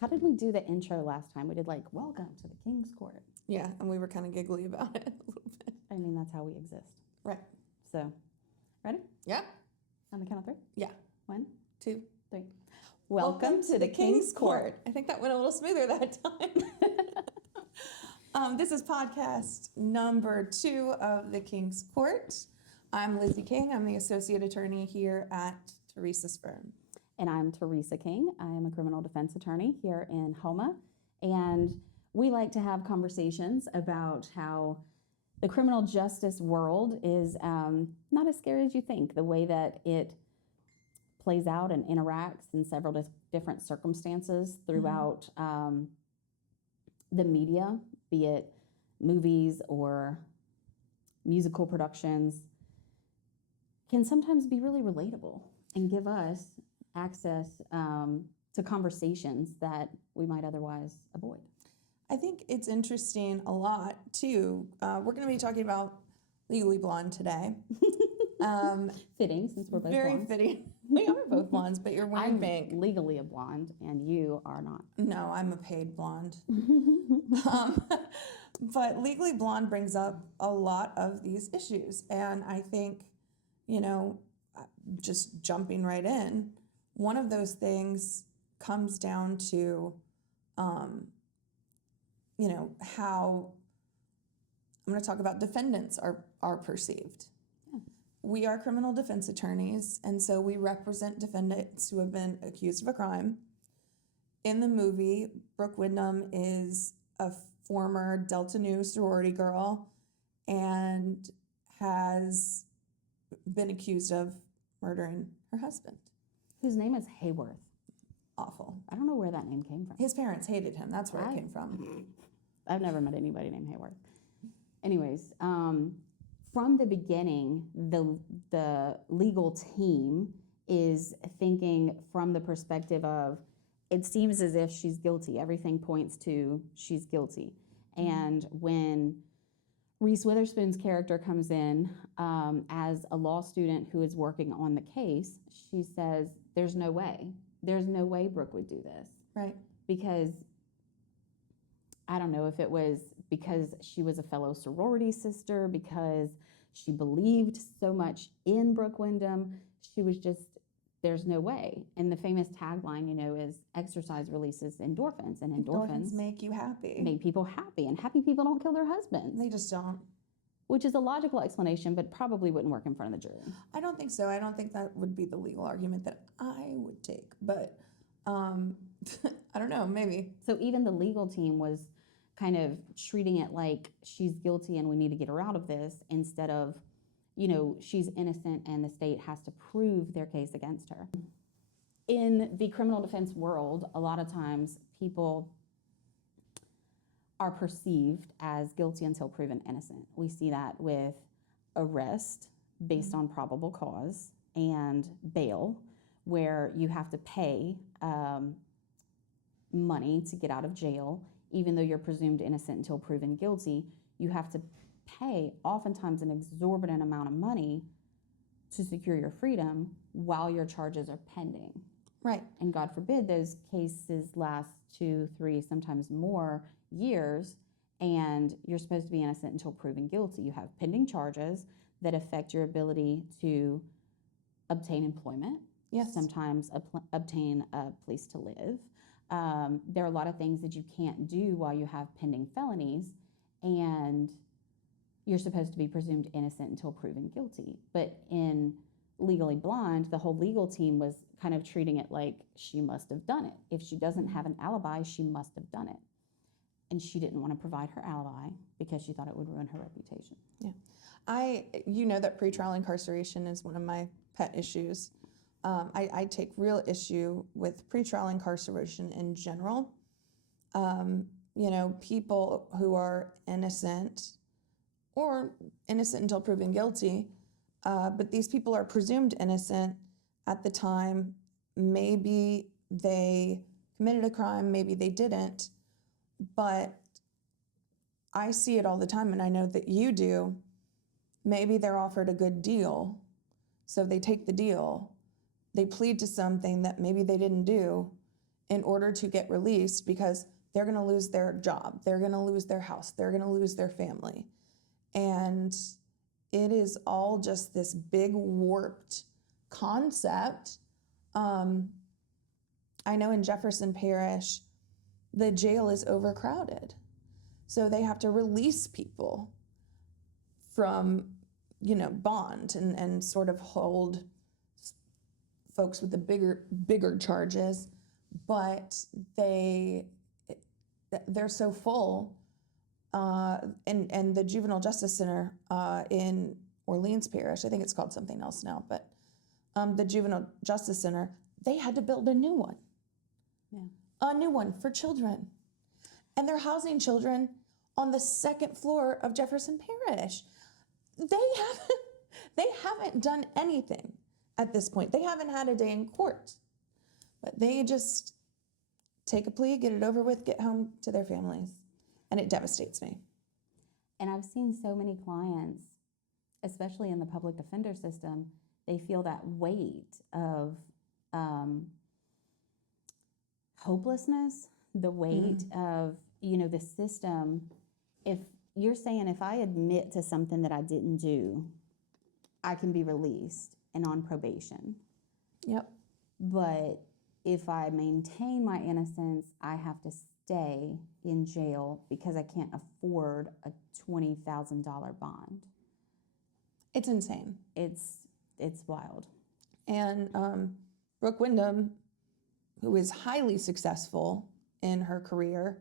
How did we do the intro last time? We did like, welcome to the King's Court. Yeah, and we were kind of giggly about it a little bit. I mean, that's how we exist. Right. So, ready? Yeah. On the count of three? Yeah. 1, 2, 3. Welcome to the King's Court. I think that went a little smoother that time. This is podcast number 2 of the King's Court. I'm Lizzie King. I'm the associate attorney here at Teresa's firm. And I'm Teresa King. I am a criminal defense attorney here in Houma. And we like to have conversations about how the criminal justice world is not as scary as you think. The way that it plays out and interacts in several different circumstances throughout the media, be it movies or musical productions, can sometimes be really relatable and give us access to conversations that we might otherwise avoid. I think it's interesting a lot, too. We're going to be talking about Legally Blonde today. Fitting, since we're both Very blondes. fitting. We are both blondes, but you're wearing I'm pink. legally a blonde, and you are not. No, I'm a paid blonde. But Legally Blonde brings up a lot of these issues. And I think, just jumping right in, one of those things comes down to, how I'm going to talk about defendants are perceived. Yeah. We are criminal defense attorneys, and so we represent defendants who have been accused of a crime. In the movie, Brooke Wyndham is a former Delta Nu sorority girl and has been accused of murdering her husband. Whose name is Hayworth. Awful. I don't know where that name came from. His parents hated him. That's where it came from. I've never met anybody named Hayworth. Anyways, from the beginning, the legal team is thinking from the perspective of, it seems as if she's guilty. Everything points to she's guilty. And when Reese Witherspoon's character comes in as a law student who is working on the case, she says, there's no way. There's no way Brooke would do this. Right. Because I don't know if it was because she was a fellow sorority sister, because she believed so much in Brooke Wyndham. She was just, there's no way. And the famous tagline, is exercise releases endorphins, and endorphins make you happy. Make people happy, and happy people don't kill their husbands. They just don't. Which is a logical explanation, but probably wouldn't work in front of the jury. I don't think so. I don't think that would be the legal argument that I would take. But I don't know, maybe. So even the legal team was kind of treating it like she's guilty and we need to get her out of this, instead of, she's innocent and the state has to prove their case against her. In the criminal defense world, a lot of times people are perceived as guilty until proven innocent. We see that with arrest based on probable cause and bail, where you have to pay money to get out of jail. Even though you're presumed innocent until proven guilty, you have to pay oftentimes an exorbitant amount of money to secure your freedom while your charges are pending. Right. And God forbid those cases last 2, 3, sometimes more years, and you're supposed to be innocent until proven guilty. You have pending charges that affect your ability to obtain employment. Yes. Sometimes obtain a place to live. There are a lot of things that you can't do while you have pending felonies, and you're supposed to be presumed innocent until proven guilty. But in Legally Blonde, the whole legal team was kind of treating it like she must have done it. If she doesn't have an alibi, she must have done it. And she didn't want to provide her alibi because she thought it would ruin her reputation. Yeah. That pretrial incarceration is one of my pet issues. I take real issue with pretrial incarceration in general. People who are innocent or innocent until proven guilty, but these people are presumed innocent at the time. Maybe they committed a crime, maybe they didn't, but I see it all the time, and I know that you do. Maybe they're offered a good deal, so they take the deal. They plead to something that maybe they didn't do, in order to get released because they're going to lose their job, they're going to lose their house, they're going to lose their family. And it is all just this big warped concept. I know in Jefferson Parish, the jail is overcrowded. So they have to release people from, bond and sort of hold folks with the bigger charges, but they're so full. And the Juvenile Justice Center in Orleans Parish, I think it's called something else now, but the Juvenile Justice Center, they had to build a new one. Yeah. A new one for children. And they're housing children on the second floor of Jefferson Parish. They haven't done anything at this point. They haven't had a day in court. But they just take a plea, get it over with, get home to their families. And it devastates me. And I've seen so many clients, especially in the public defender system, they feel that weight of hopelessness, the weight of, the system. If you're saying if I admit to something that I didn't do, I can be released and on probation. Yep. But if I maintain my innocence, I have to stay in jail because I can't afford a $20,000 bond. It's insane. It's wild. And Brooke Wyndham, who is highly successful in her career,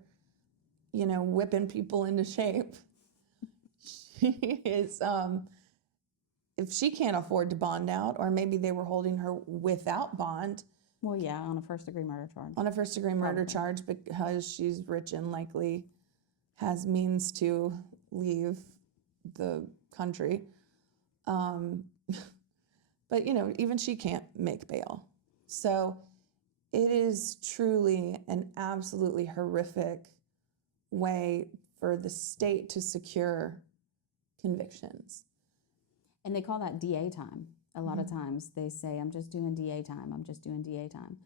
whipping people into shape, she is, if she can't afford to bond out, or maybe they were holding her without bond. Well, yeah, on a first-degree murder charge. On a first-degree murder charge because she's rich and likely has means to leave the country. But, even she can't make bail. So it is truly an absolutely horrific way for the state to secure convictions. And they call that DA time. A lot of times they say, I'm just doing DA time, I'm just doing DA time.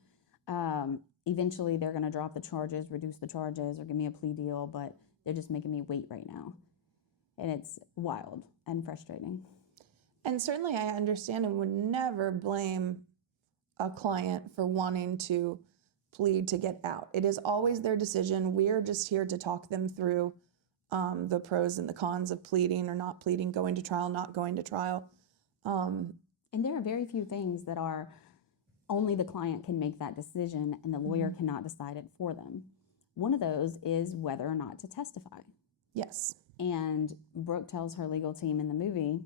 Eventually they're going to drop the charges, reduce the charges, or give me a plea deal, but they're just making me wait right now. And it's wild and frustrating. And certainly I understand and would never blame a client for wanting to plead to get out. It is always their decision. We're just here to talk them through the pros and the cons of pleading or not pleading, going to trial, not going to trial. And there are very few things that are only the client can make that decision and the lawyer cannot decide it for them. One of those is whether or not to testify. Yes. And Brooke tells her legal team in the movie,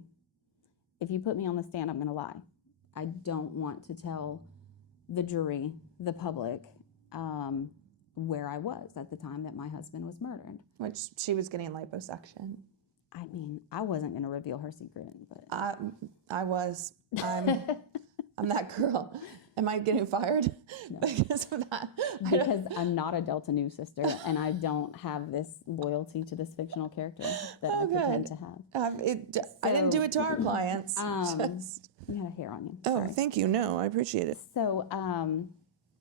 if you put me on the stand, I'm going to lie. I don't want to tell the jury, the public, where I was at the time that my husband was murdered. Which she was getting liposuction. I mean, I wasn't going to reveal her secret, but I was. I'm that girl. Am I getting fired because of that? Because I'm not a Delta Nu sister, and I don't have this loyalty to this fictional character that I pretend to have. I didn't do it to our clients. You had a hair on you. Oh, Sorry. thank you. No, I appreciate it. So,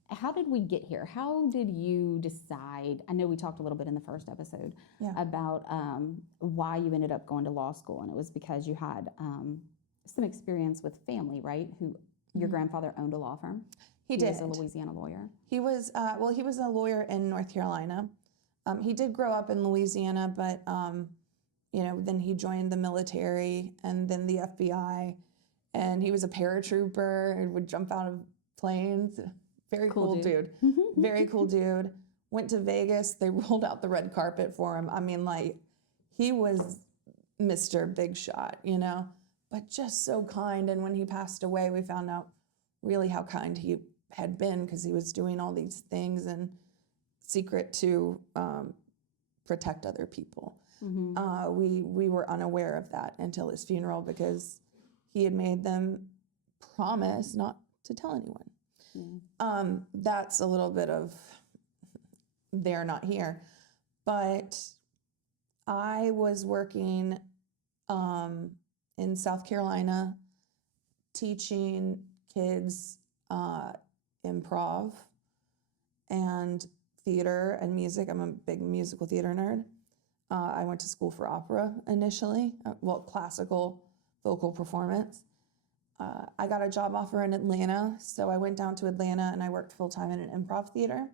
how did we get here? How did you decide? I know we talked a little bit in the first episode about why you ended up going to law school, and it was because you had some experience with family, right? Who your grandfather owned a law firm. He did. Was a Louisiana lawyer. He was he was a lawyer in North Carolina. He did grow up in Louisiana, but then he joined the military and then the FBI, and he was a paratrooper and would jump out of planes. Very cool dude. Very cool dude. Went to Vegas. They rolled out the red carpet for him. I mean, he was Mr. Big Shot, but just so kind. And when he passed away, we found out really how kind he had been because he was doing all these things in secret to protect other people. We were unaware of that until his funeral because he had made them promise not to tell anyone. That's a little bit of they're not here. But I was working in South Carolina teaching kids improv and theater and music. I'm a big musical theater nerd. I went to school for opera initially, classical vocal performance. I got a job offer in Atlanta, so I went down to Atlanta and I worked full-time in an improv theater.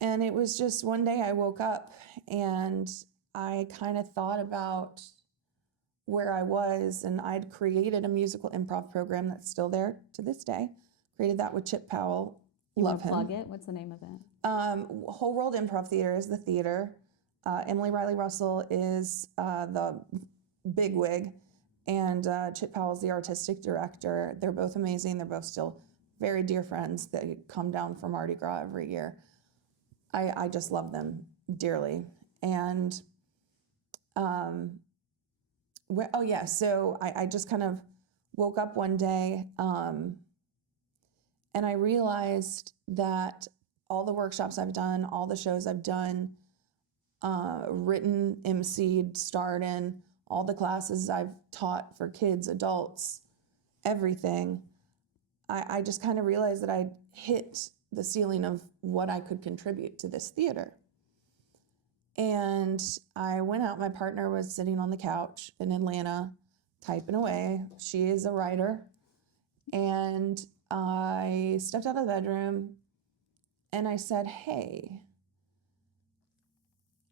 And it was just one day I woke up and I kind of thought about where I was, and I'd created a musical improv program that's still there to this day. Created that with Chip Powell. Love him. Plug it. What's the name of it? Whole World Improv Theater is the theater. Emily Riley Russell is the bigwig, and Chip Powell's the artistic director. They're both amazing. They're both still very dear friends that come down for Mardi Gras every year. I just love them dearly. And so I just kind of woke up one day and I realized that all the workshops I've done, all the shows I've done, written, emceed, starred in, all the classes I've taught for kids, adults, everything, I just kind of realized that I'd hit the ceiling of what I could contribute to this theater. And I went out, my partner was sitting on the couch in Atlanta, typing away. She is a writer. And I stepped out of the bedroom and I said, hey,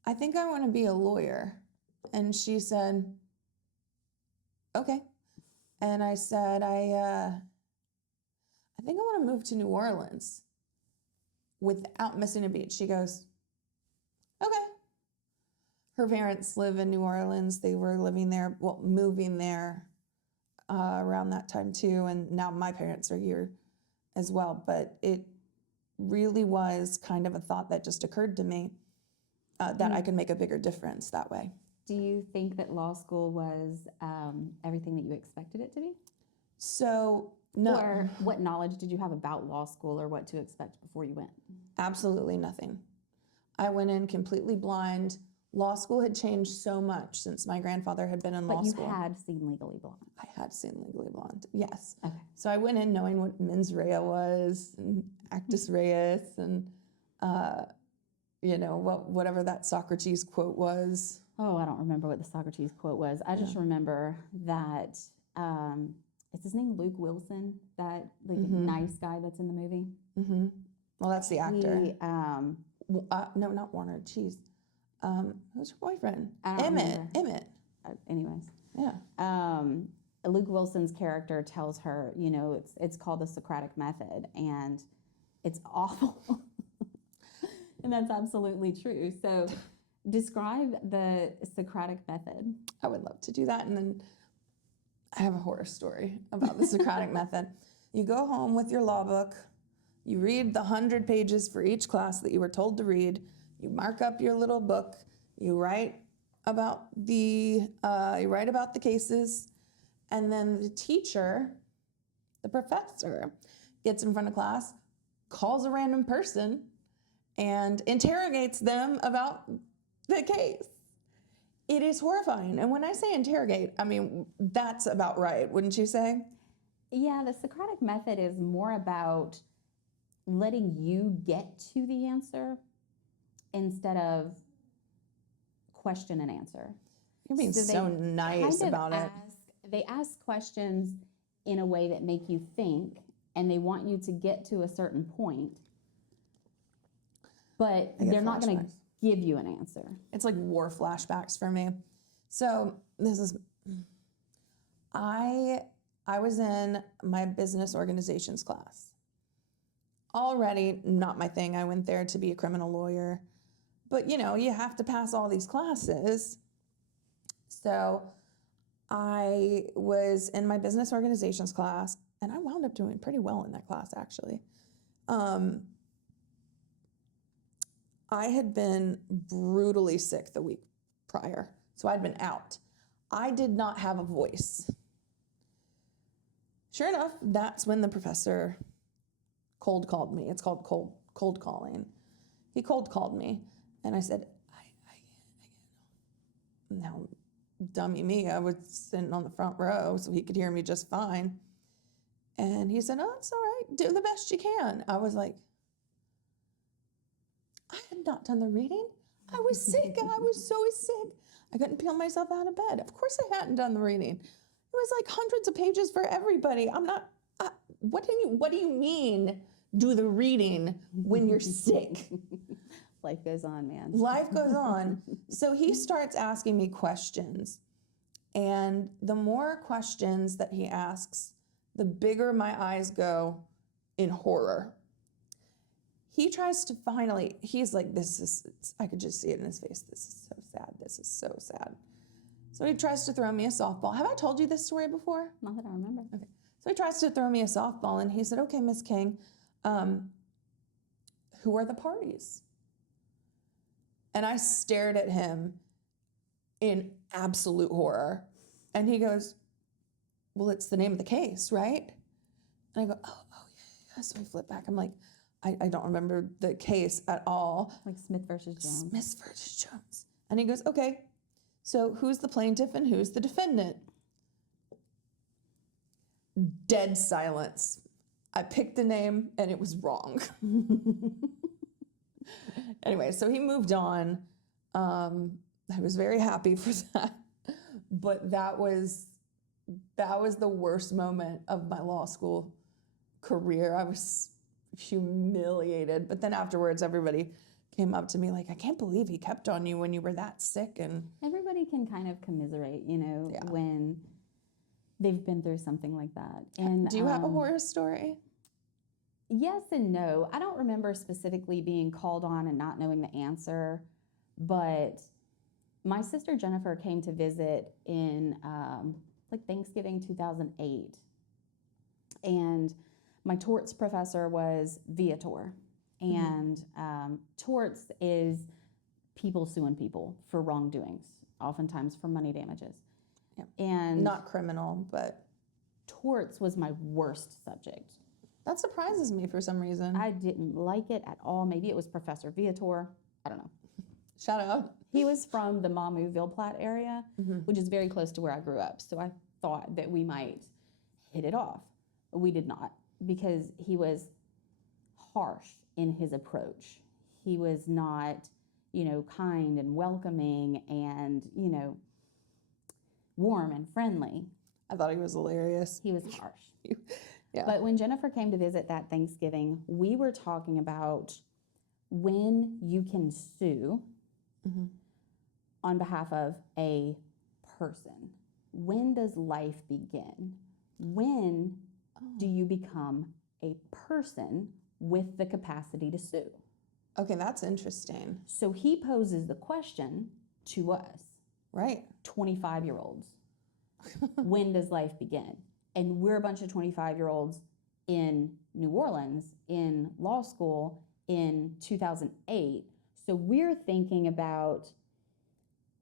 I think I want to be a lawyer. And she said, okay. And I said, I think I want to move to New Orleans without missing a beat. She goes, okay. Her parents live in New Orleans. They were living there, moving there around that time too. And now my parents are here as well. But it really was kind of a thought that just occurred to me that I could make a bigger difference that way. Do you think that law school was everything that you expected it to be? So, no. Or what knowledge did you have about law school or what to expect before you went? Absolutely nothing. I went in completely blind. Law school had changed so much since my grandfather had been in law school. But you had seen Legally Blonde. I had seen Legally Blonde, yes. Okay. So I went in knowing what mens rea was and actus reus and, whatever that Socrates quote was. Oh, I don't remember what the Socrates quote was. I just remember that, is his name Luke Wilson, that nice guy that's in the movie? Mm-hmm. Well, that's the actor. He, no, not Warner, jeez. Who's your boyfriend? Emmett. Anyways. Yeah. Luke Wilson's character tells her, it's called the Socratic method, and it's awful. And that's absolutely true. So describe the Socratic method. I would love to do that. And then I have a horror story about the Socratic method. You go home with your law book. You read the 100 pages for each class that you were told to read. You mark up your little book. You write about the cases, and then the teacher, the professor, gets in front of class, calls a random person, and interrogates them about the case. It is horrifying. And when I say interrogate, I mean, that's about right, wouldn't you say? Yeah, the Socratic method is more about letting you get to the answer instead of question and answer. You're being so nice about it. They ask questions in a way that make you think, and they want you to get to a certain point, but they're not going to give you an answer. It's like war flashbacks for me. So I was in my business organizations class. Already not my thing. I went there to be a criminal lawyer. But, you have to pass all these classes. So I was in my business organizations class, and I wound up doing pretty well in that class, actually. I had been brutally sick the week prior, so I'd been out. I did not have a voice. Sure enough, that's when the professor cold called me. It's called cold calling. He cold called me, and I said, I now, dummy me, I was sitting on the front row, so he could hear me just fine. And he said, oh, it's all right. Do the best you can. I was like, I had not done the reading. I was sick. I was so sick. I couldn't peel myself out of bed. Of course I hadn't done the reading. It was like hundreds of pages for everybody. I'm not, what do you mean do the reading when you're sick? Life goes on, man. Life goes on. So he starts asking me questions. And the more questions that he asks, the bigger my eyes go in horror. He tries to finally, he's like, I could just see it in his face. This is so sad. This is so sad. So he tries to throw me a softball. Have I told you this story before? Not that I remember. Okay. So he tries to throw me a softball, and he said, okay, Miss King, who are the parties? And I stared at him in absolute horror. And he goes, well, it's the name of the case, right? And I go, oh yeah. So I flip back. I'm like, I don't remember the case at all. Like Smith versus Jones. Smith versus Jones. And he goes, okay, so who's the plaintiff and who's the defendant? Dead silence. I picked the name and it was wrong. Anyway, so he moved on. I was very happy for that. But that was the worst moment of my law school career. I was humiliated. But then afterwards, everybody came up to me like, I can't believe he kept on you when you were that sick. And everybody can kind of commiserate, Yeah. when they've been through something like that. And do you have a horror story? Yes and no. I don't remember specifically being called on and not knowing the answer, but my sister Jennifer came to visit in like Thanksgiving 2008, and my torts professor was Viator, and torts is people suing people for wrongdoings, oftentimes for money damages. Yep. And Not criminal, but torts was my worst subject. that surprises me for some reason. I didn't like it at all. Maybe it was Professor Viator. I don't know. Shout out. He was from the Mamou-Ville Platte area, which is very close to where I grew up. So I thought that we might hit it off. We did not, because he was harsh in his approach. He was not, kind and welcoming and, warm and friendly. I thought he was hilarious. He was harsh. Yeah. But when Jennifer came to visit that Thanksgiving, we were talking about when you can sue on behalf of a person. When does life begin? When do you become a person with the capacity to sue? Okay, that's interesting. So he poses the question to us, Right. 25-year-olds. When does life begin? And we're a bunch of 25-year-olds in New Orleans in law school in 2008. So we're thinking about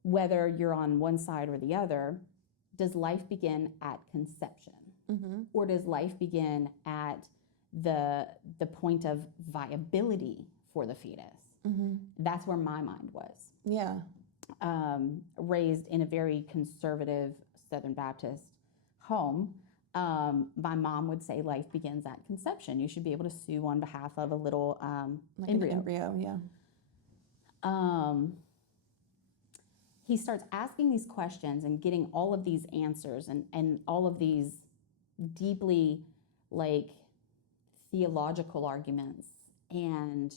whether you're on one side or the other. Does life begin at conception? Or does life begin at the point of viability for the fetus? That's where my mind was. Yeah. Raised in a very conservative Southern Baptist home, my mom would say life begins at conception. You should be able to sue on behalf of a little Like embryo. an embryo, yeah. He starts asking these questions and getting all of these answers and all of these deeply theological arguments, and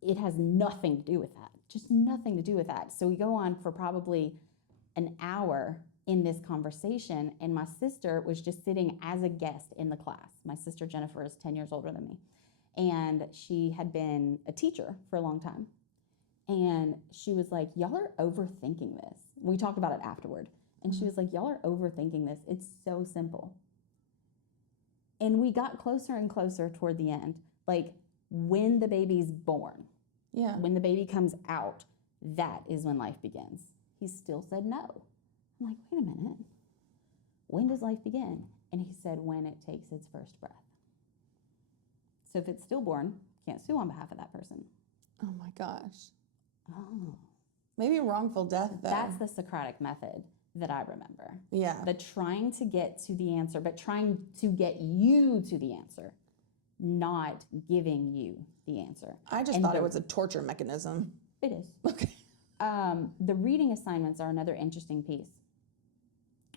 it has nothing to do with that. Just nothing to do with that. So we go on for probably an hour in this conversation, and my sister was just sitting as a guest in the class. My sister Jennifer is 10 years older than me, and she had been a teacher for a long time. And she was like, y'all are overthinking this. We talked about it afterward. And she was like, y'all are overthinking this. It's so simple. And we got closer and closer toward the end. Like, when the baby's born, Yeah. when the baby comes out, that is when life begins. He still said no. I'm like, wait a minute. When does life begin? And he said, when it takes its first breath. So if it's stillborn, can't sue on behalf of that person. Oh my gosh. Oh. Maybe wrongful death, though. That's the Socratic method that I remember. Yeah. The trying to get to the answer, but trying to get you to the answer. not giving you the answer. I just And thought the- it was a torture mechanism. It is. Okay. The reading assignments are another interesting piece.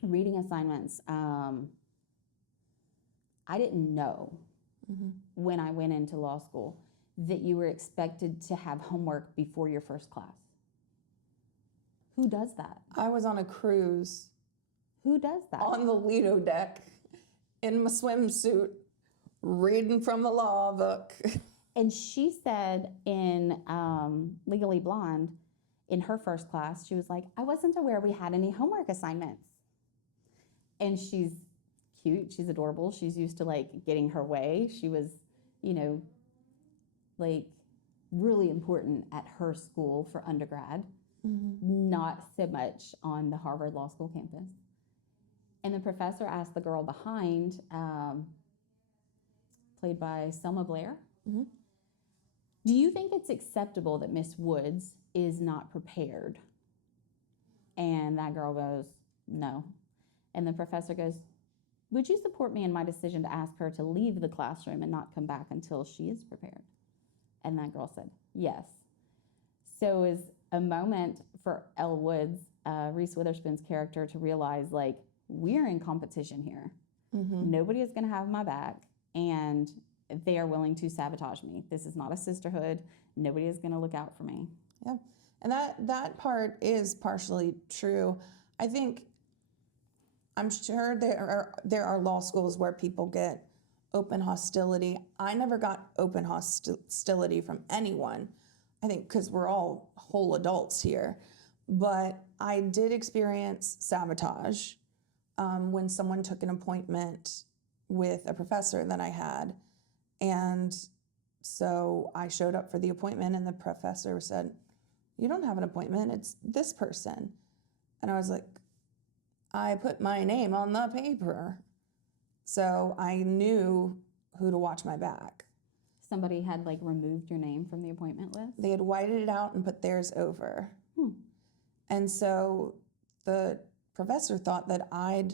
Reading assignments, I didn't know when I went into law school that you were expected to have homework before your first class. Who does that? I was on a cruise Who does that? on the Lido deck in my swimsuit, reading from the law book. And she said in Legally Blonde, in her first class, she was like, I wasn't aware we had any homework assignments. And she's cute, she's adorable, she's used to like getting her way. She was, you know, like really important at her school for undergrad, not so much on the Harvard Law School campus. And the professor asked the girl behind, played by Selma Blair, do you think it's acceptable that Miss Woods is not prepared? And that girl goes, no. And the professor goes, would you support me in my decision to ask her to leave the classroom and not come back until she is prepared? And that girl said, yes. So it was a moment for Elle Woods, Reese Witherspoon's character, to realize, like, we're in competition here. Nobody is going to have my back, and they are willing to sabotage me. This is not a sisterhood. Nobody is going to look out for me. Yeah, and that part is partially true. I'm sure there are law schools where people get open hostility. I never got open hostility from anyone, I think, because we're all whole adults here. But I did experience sabotage when someone took an appointment with a professor that I had. And so I showed up for the appointment, and the professor said, you don't have an appointment, it's this person. And I was like, I put my name on the paper. So I knew who to watch my back. Somebody had like removed your name from the appointment list? They had whited it out and put theirs over. And so the professor thought that I'd,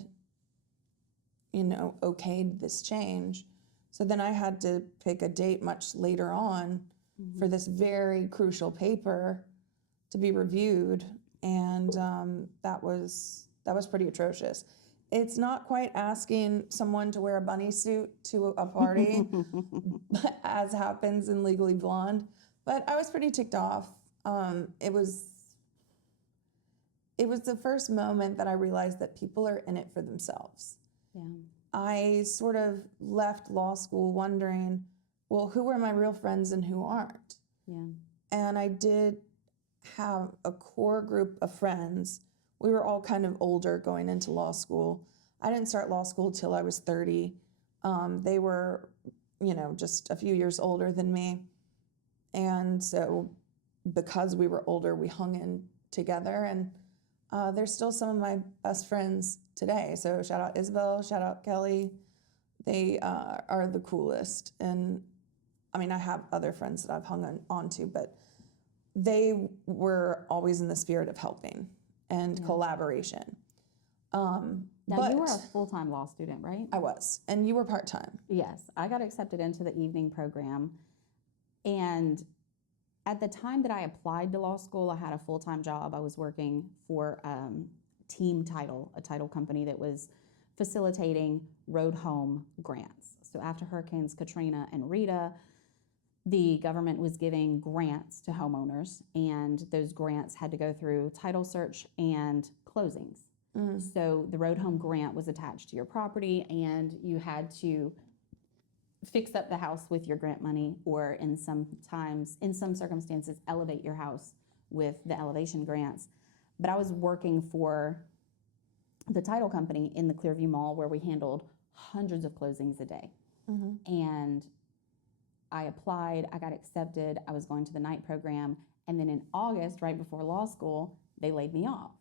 okayed this change. So then I had to pick a date much later on for this very crucial paper to be reviewed. And that was pretty atrocious. It's not quite asking someone to wear a bunny suit to a party, as happens in Legally Blonde. But I was pretty ticked off. It was the first moment that I realized that people are in it for themselves. Yeah. I sort of left law school wondering, well, who are my real friends and who aren't? Yeah. And I did have a core group of friends. We were all kind of older going into law school. I didn't start law school till I was 30. They were, just a few years older than me. And so because we were older, we hung in together. And they're still some of my best friends today. So shout out Isabel, shout out Kelly. They are the coolest. And I mean, I have other friends that I've hung on to, but they were always in the spirit of helping and collaboration. Now, you were a full-time law student, right? I was, and you were part-time. Yes, I got accepted into the evening program. And at the time that I applied to law school, I had a full-time job. I was working for Team Title, a title company that was facilitating road home grants. So after Hurricanes Katrina and Rita, the government was giving grants to homeowners, and those grants had to go through title search and closings. So the road home grant was attached to your property, and you had to fix up the house with your grant money, or in some circumstances, elevate your house with the elevation grants. But I was working for the title company in the Clearview Mall, where we handled hundreds of closings a day. And I applied, I got accepted, I was going to the night program, and then in August, right before law school, they laid me off.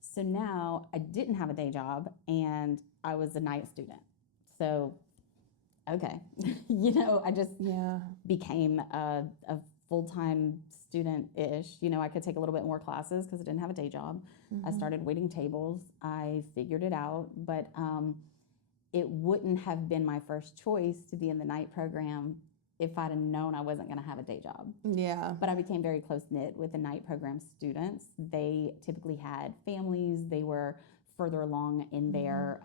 So now I didn't have a day job, and I was a night student. So, okay, I just became a full-time student-ish. I could take a little bit more classes because I didn't have a day job. I started waiting tables. I figured it out, but it wouldn't have been my first choice to be in the night program if I'd have known I wasn't going to have a day job. Yeah. But I became very close-knit with the night program students. They typically had families. They were further along in their,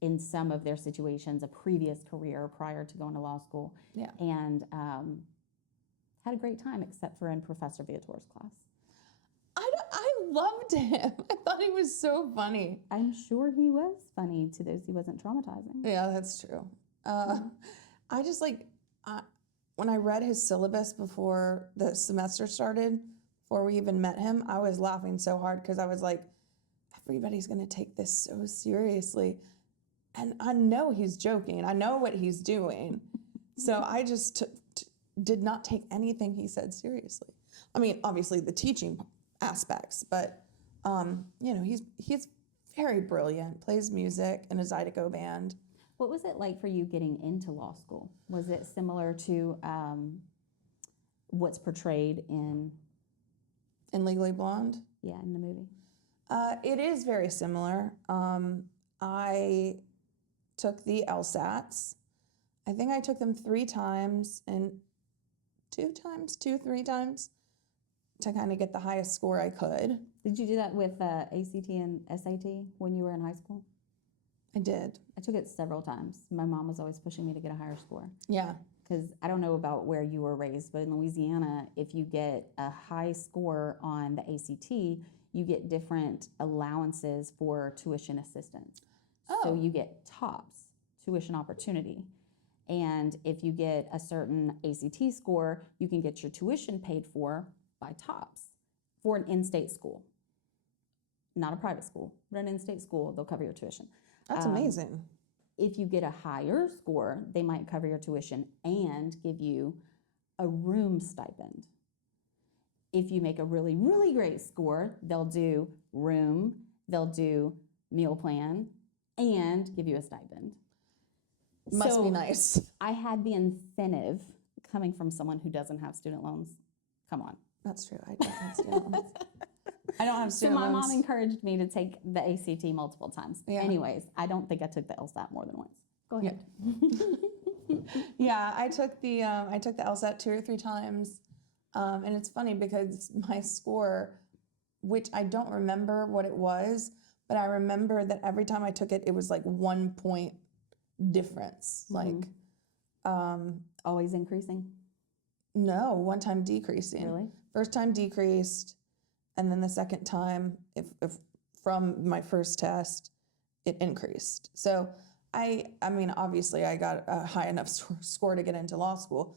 in some of their situations, a previous career prior to going to law school. Yeah. And had a great time, except for in Professor Viator's class. I loved him. I thought he was so funny. I'm sure he was funny to those he wasn't traumatizing. Yeah, that's true. I just when I read his syllabus before the semester started, before we even met him, I was laughing so hard because I was like, everybody's going to take this so seriously. And I know he's joking. I know what he's doing. So I just did not take anything he said seriously. I mean, obviously the teaching aspects, but, he's very brilliant, plays music in a Zydeco band. What was it like for you getting into law school? Was it similar to what's portrayed in Legally Blonde? Yeah, in the movie. It is very similar. I took the LSATs. I think I took them 3 times and 3 times to kind of get the highest score I could. Did you do that with ACT and SAT when you were in high school? I did. I took it several times. My mom was always pushing me to get a higher score. Yeah. Because I don't know about where you were raised, but in Louisiana, if you get a high score on the ACT, you get different allowances for tuition assistance. Oh. So you get TOPS, tuition opportunity. And if you get a certain ACT score, you can get your tuition paid for by TOPS for an in-state school. Not a private school, but an in-state school, they'll cover your tuition. That's amazing. If you get a higher score, they might cover your tuition and give you a room stipend. If you make a really, really great score, they'll do room, they'll do meal plan, and give you a stipend. Must be nice. I had the incentive coming from someone who doesn't have student loans. Come on. That's true. I don't have student loans. I don't have student So my loans. mom encouraged me to take the ACT multiple times. Yeah. Anyways, I don't think I took the LSAT more than once. Go ahead. Yeah, I took the LSAT 2 or 3 times, and it's funny because my score, which I don't remember what it was, but I remember that every time I took it, it was like 1 point difference. Like, Always increasing? no, one time decreasing. Really? First time decreased, and then the second time, if from my first test, it increased. So I mean, obviously, I got a high enough score to get into law school,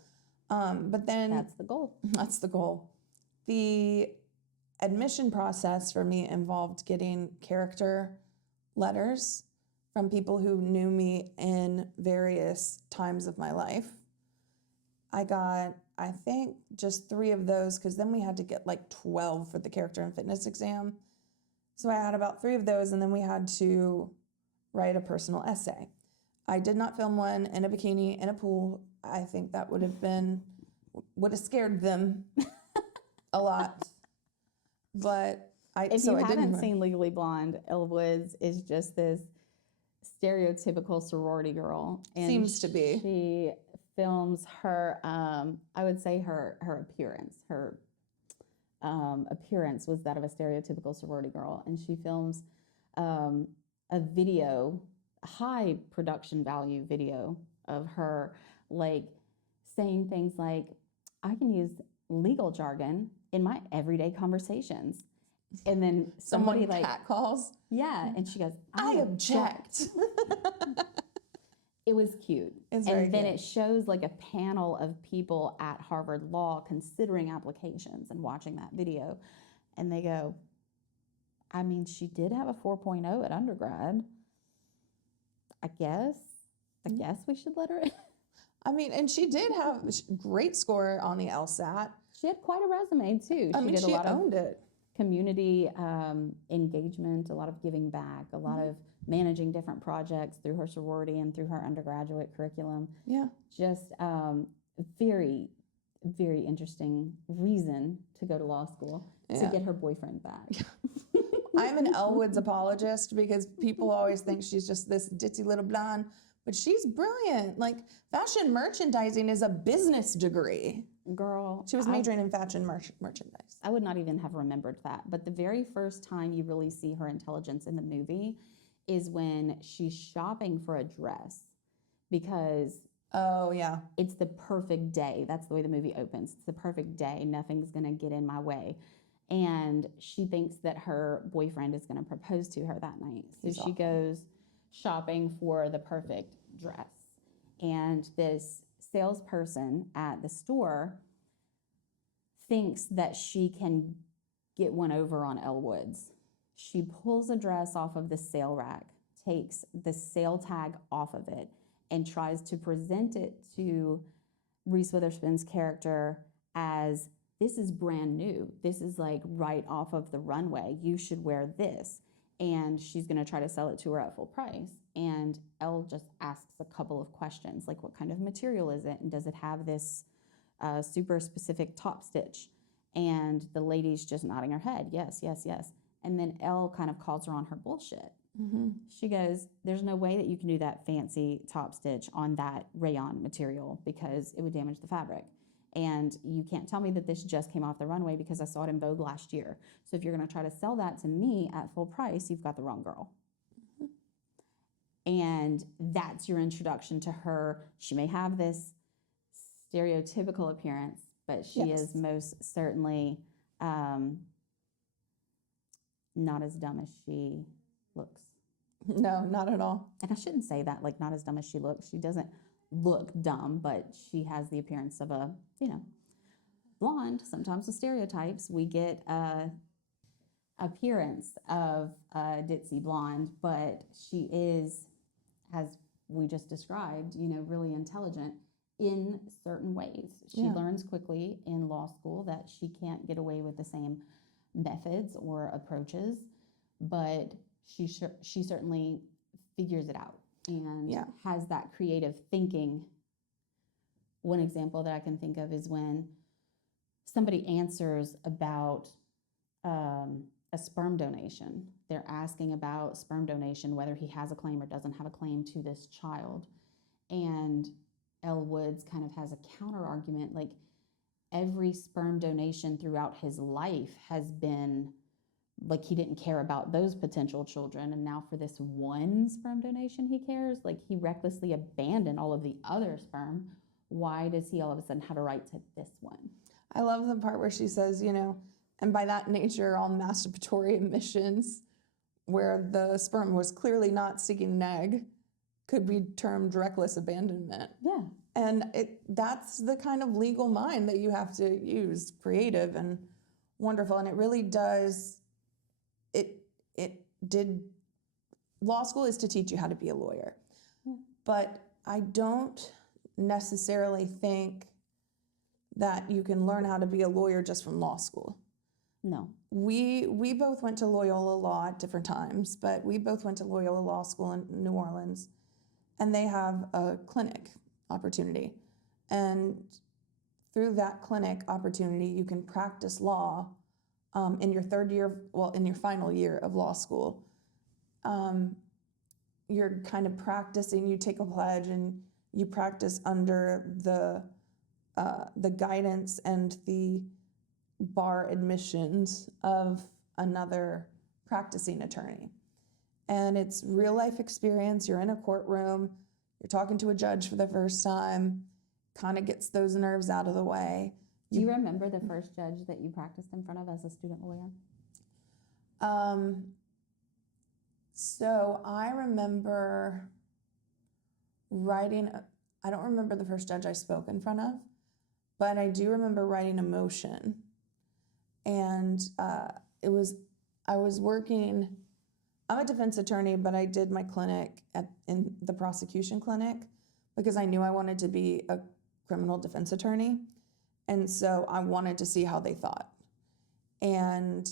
but then That's the goal. that's the goal. The admission process for me involved getting character letters from people who knew me in various times of my life. I got, I think, just 3 of those because then we had to get like 12 for the character and fitness exam. So I had about 3 of those, and then we had to write a personal essay. I did not film one in a bikini in a pool. I think that would have scared them a lot. But If you haven't seen Legally Blonde, Elle Woods is just this stereotypical sorority girl. And Seems to be. She films her, I would say her appearance. Her appearance was that of a stereotypical sorority girl. And she films a video, high production value video of her like saying things like, I can use legal jargon in my everyday conversations. And then somebody Someone like catcalls. Yeah, and she goes, I object. It was cute. It's and very then cute. it shows like a panel of people at Harvard Law considering applications and watching that video. And they go, I mean, she did have a 4.0 at undergrad. I guess we should let her in. I mean, and she did have a great score on the LSAT. She had quite a resume too. I mean, did she a lot owned of it. community engagement, a lot of giving back, a lot of managing different projects through her sorority and through her undergraduate curriculum. Yeah. Just very, very interesting reason to go to law school to Yeah. get her boyfriend back. I'm an Elle Woods apologist because people always think she's just this ditzy little blonde, but she's brilliant. Like, fashion merchandising is a business degree. Girl, She was majoring in fashion merchandise. I would not even have remembered that. But the very first time you really see her intelligence in the movie is when she's shopping for a dress, because Oh, yeah. it's the perfect day. That's the way the movie opens. It's the perfect day. Nothing's going to get in my way. And she thinks that her boyfriend is going to propose to her that night. So she goes shopping for the perfect dress. And this salesperson at the store thinks that she can get one over on Elle Woods. She pulls a dress off of the sale rack, takes the sale tag off of it, and tries to present it to Reese Witherspoon's character as, this is brand new. This is like right off of the runway. You should wear this. And she's going to try to sell it to her at full price. And Elle just asks a couple of questions, like, what kind of material is it? And does it have this super specific top stitch? And the lady's just nodding her head, yes, yes, yes. And then Elle kind of calls her on her bullshit. Mm-hmm. She goes, there's no way that you can do that fancy top stitch on that rayon material because it would damage the fabric. And you can't tell me that this just came off the runway because I saw it in Vogue last year. So if you're going to try to sell that to me at full price, you've got the wrong girl. Mm-hmm. And that's your introduction to her. She may have this stereotypical appearance, but she is most certainly not as dumb as she looks. No, not at all. And I shouldn't say that, like, not as dumb as she looks. She doesn't look dumb, but she has the appearance of a, blonde. Sometimes with stereotypes, we get a appearance of a ditzy blonde, but she is, as we just described, really intelligent in certain ways. She learns quickly in law school that she can't get away with the same methods or approaches, but she certainly figures it out and has that creative thinking. One example that I can think of is when somebody answers about a sperm donation. They're asking about sperm donation, whether he has a claim or doesn't have a claim to this child. And Elle Woods kind of has a counter argument, like, every sperm donation throughout his life has been like, he didn't care about those potential children, and now for this one sperm donation he cares. Like, he recklessly abandoned all of the other sperm. Why does he all of a sudden have a right to this one? I love the part where she says, and by that nature, all masturbatory emissions where the sperm was clearly not seeking an egg could be termed reckless abandonment. Yeah. And that's the kind of legal mind that you have to use, creative and wonderful. And it really does, law school is to teach you how to be a lawyer. Yeah. But I don't necessarily think that you can learn how to be a lawyer just from law school. No. We both went to Loyola Law at different times, but we both went to Loyola Law School in New Orleans, and they have a clinic opportunity. And through that clinic opportunity, you can practice law in your in your final year of law school. You're kind of practicing, you take a pledge and you practice under the guidance and the bar admissions of another practicing attorney. And it's real life experience. You're in a courtroom, you're talking to a judge for the first time, kind of gets those nerves out of the way. Do you remember the first judge that you practiced in front of as a student lawyer? So I remember I don't remember the first judge I spoke in front of, but I do remember writing a motion. And I was working, I'm a defense attorney, but I did my clinic in the prosecution clinic because I knew I wanted to be a criminal defense attorney. And so I wanted to see how they thought. And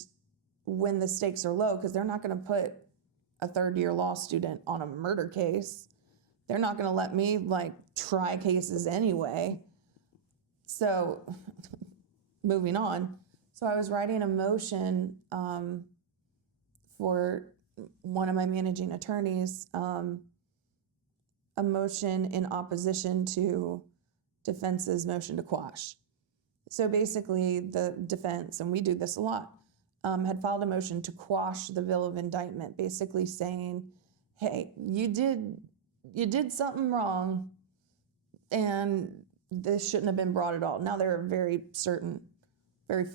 when the stakes are low, because they're not going to put a third-year law student on a murder case, they're not going to let me try cases anyway. So moving on. So I was writing a motion for one of my managing attorneys, a motion in opposition to defense's motion to quash. So basically, the defense, and we do this a lot, had filed a motion to quash the bill of indictment, basically saying, hey, you did something wrong, and this shouldn't have been brought at all. Now, there are very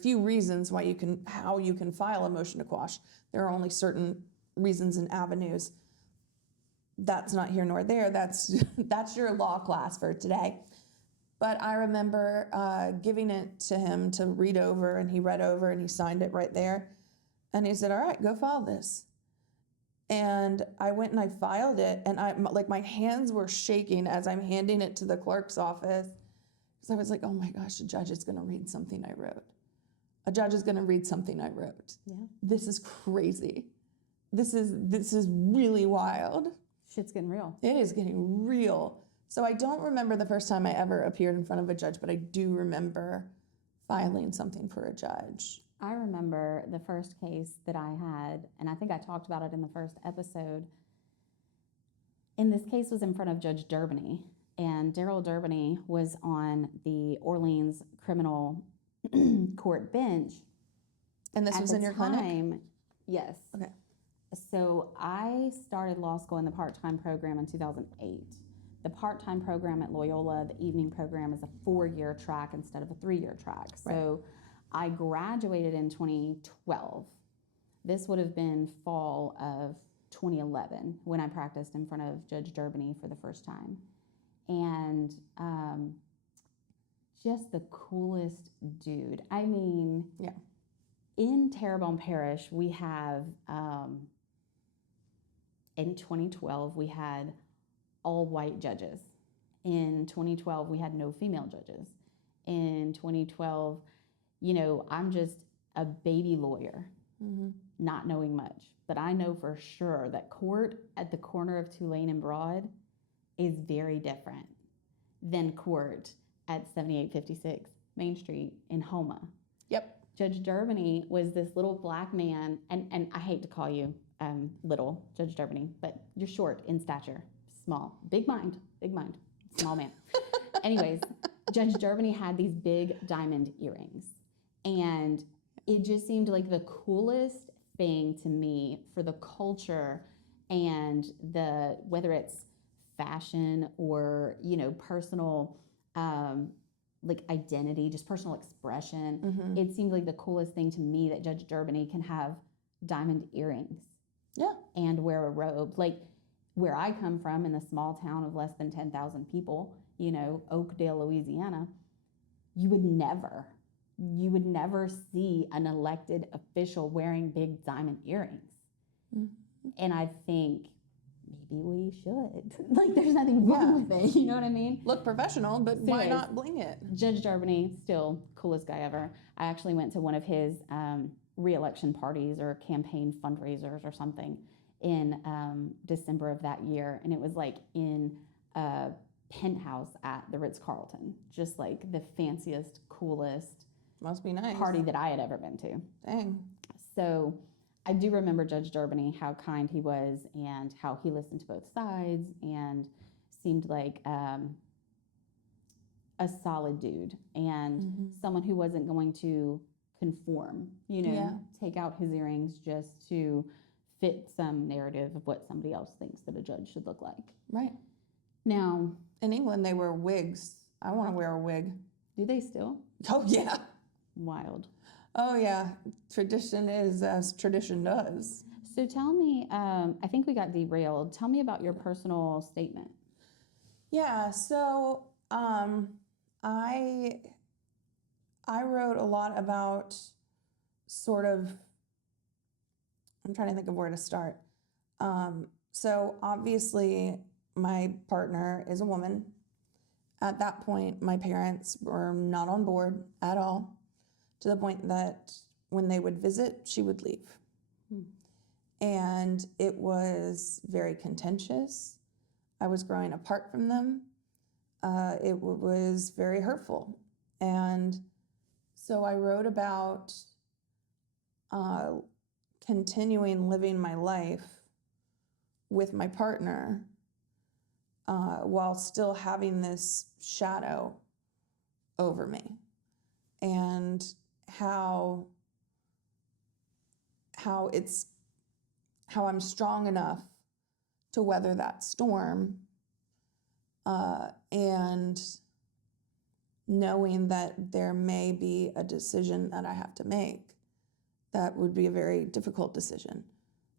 few reasons how you can file a motion to quash. There are only certain reasons and avenues. That's not here nor there. That's your law class for today. But I remember giving it to him to read over, and he read over and he signed it right there. And he said, all right, go file this. And I went and I filed it, and my hands were shaking as I'm handing it to the clerk's office. Because I was like, oh my gosh, a judge is going to read something I wrote. A judge is going to read something I wrote. Yeah. This is crazy. This is really wild. Shit's getting real. It is getting real. So I don't remember the first time I ever appeared in front of a judge, but I do remember filing something for a judge. I remember the first case that I had, and I think I talked about it in the first episode. And this case was in front of Judge Durbany, and Daryl Durbany was on the Orleans criminal court bench. And this was in your clinic? Yes. Okay. So I started law school in the part-time program in 2008. The part-time program at Loyola, the evening program, is a 4-year track instead of a 3-year track. Right. So I graduated in 2012. This would have been fall of 2011 when I practiced in front of Judge Durbany for the first time. And just the coolest dude. I mean, yeah. In Terrebonne Parish, we have, in 2012, we had all white judges. In 2012, we had no female judges. In 2012, I'm just a baby lawyer, not knowing much. But I know for sure that court at the corner of Tulane and Broad is very different than court at 7856 Main Street in Houma. Yep. Judge Durbany was this little black man, and I hate to call you little, Judge Durbany, but you're short in stature, small, big mind, small man. Anyways, Judge Durbany had these big diamond earrings, and it just seemed like the coolest thing to me for the culture and whether it's fashion or, personal, identity, just personal expression. It seemed like the coolest thing to me that Judge Durbany can have diamond earrings. Yeah. And wear a robe. Like where I come from in the small town of less than 10,000 people, Oakdale, Louisiana, you would never see an elected official wearing big diamond earrings. And I think maybe we should. There's nothing wrong with it. You know what I mean? Look professional, but why not bling it? Judge Durbany, still coolest guy ever. I actually went to one of his re-election parties or campaign fundraisers or something in December of that year. And it was in a penthouse at the Ritz-Carlton. Just the fanciest, coolest must be nice party that I had ever been to. Dang. So I do remember Judge Durbany, how kind he was and how he listened to both sides and seemed like a solid dude and someone who wasn't going to conform, take out his earrings just to fit some narrative of what somebody else thinks that a judge should look like. Right. Now, in England, they wear wigs. I want to wear a wig. Do they still? Oh, yeah. Wild. Oh, yeah. Tradition is as tradition does. So tell me, I think we got derailed. Tell me about your personal statement. Yeah, so I wrote a lot about sort of, I'm trying to think of where to start. So obviously my partner is a woman. At that point, my parents were not on board at all, to the point that when they would visit, she would leave. And it was very contentious. I was growing apart from them. It was very hurtful. And so I wrote about continuing living my life with my partner while still having this shadow over me, and how I'm strong enough to weather that storm, and knowing that there may be a decision that I have to make that would be a very difficult decision,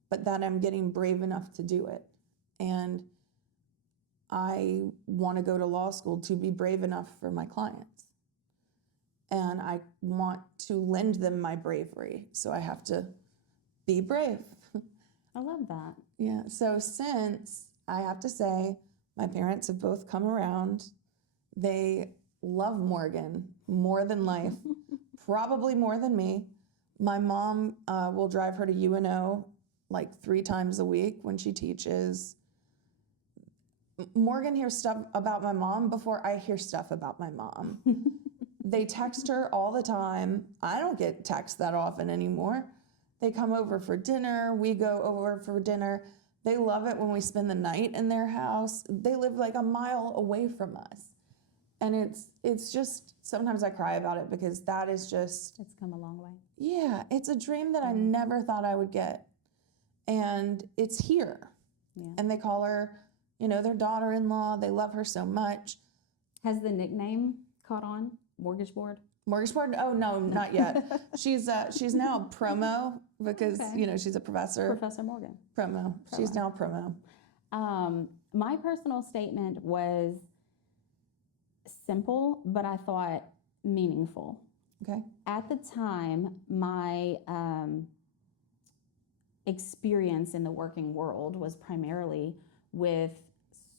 but that I'm getting brave enough to do it. And I want to go to law school to be brave enough for my clients. And I want to lend them my bravery, so I have to be brave. I love that. Yeah, so since, I have to say, my parents have both come around, they love Morgan more than life, probably more than me. My mom will drive her to UNO like 3 times a week when she teaches. Morgan hears stuff about my mom before I hear stuff about my mom. They text her all the time. I don't get texts that often anymore. They come over for dinner. We go over for dinner. They love it when we spend the night in their house. They live like a mile away from us. And it's just, sometimes I cry about it because that is just... It's come a long way. Yeah, it's a dream that I never thought I would get. And it's here. Yeah. And they call her, their daughter-in-law. They love her so much. Has the nickname caught on? Mortgage Board? Mortgage Board? Oh, no, not yet. She's now Promo because, Okay. She's a professor. Professor Morgan. Promo. She's now Promo. My personal statement was simple, but I thought meaningful. Okay. At the time, my experience in the working world was primarily with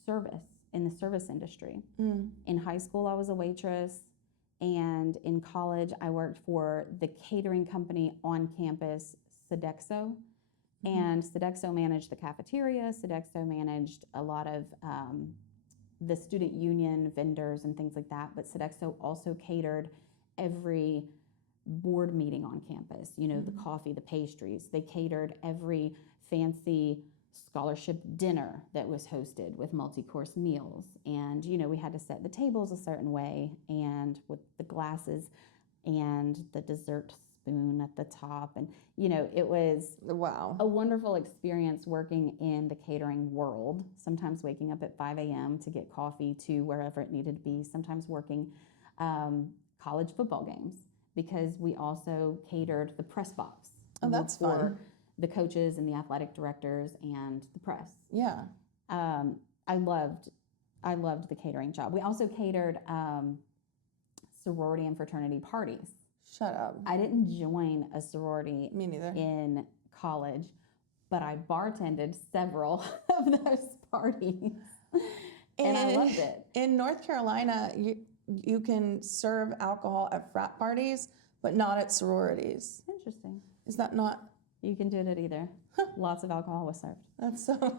service, in the service industry. In high school, I was a waitress, and in college, I worked for the catering company on campus, Sodexo. And Sodexo managed the cafeteria. Sodexo managed a lot of the student union vendors and things like that. But Sodexo also catered every board meeting on campus, the coffee, the pastries. They catered every fancy scholarship dinner that was hosted with multi-course meals. And, we had to set the tables a certain way, and with the glasses and the dessert spoon at the top. And, it was Wow. a wonderful experience working in the catering world, sometimes waking up at 5 a.m. to get coffee to wherever it needed to be, sometimes working college football games, because we also catered the press box. Oh, that's for fun. the coaches and the athletic directors and the press. Yeah. I loved the catering job. We also catered sorority and fraternity parties. Shut up. I didn't join a sorority Me neither. in college, but I bartended several of those parties, and I loved it. In North Carolina, you can serve alcohol at frat parties, but not at sororities. Interesting. Is that not? You can do it at either. Lots of alcohol was served. That's so.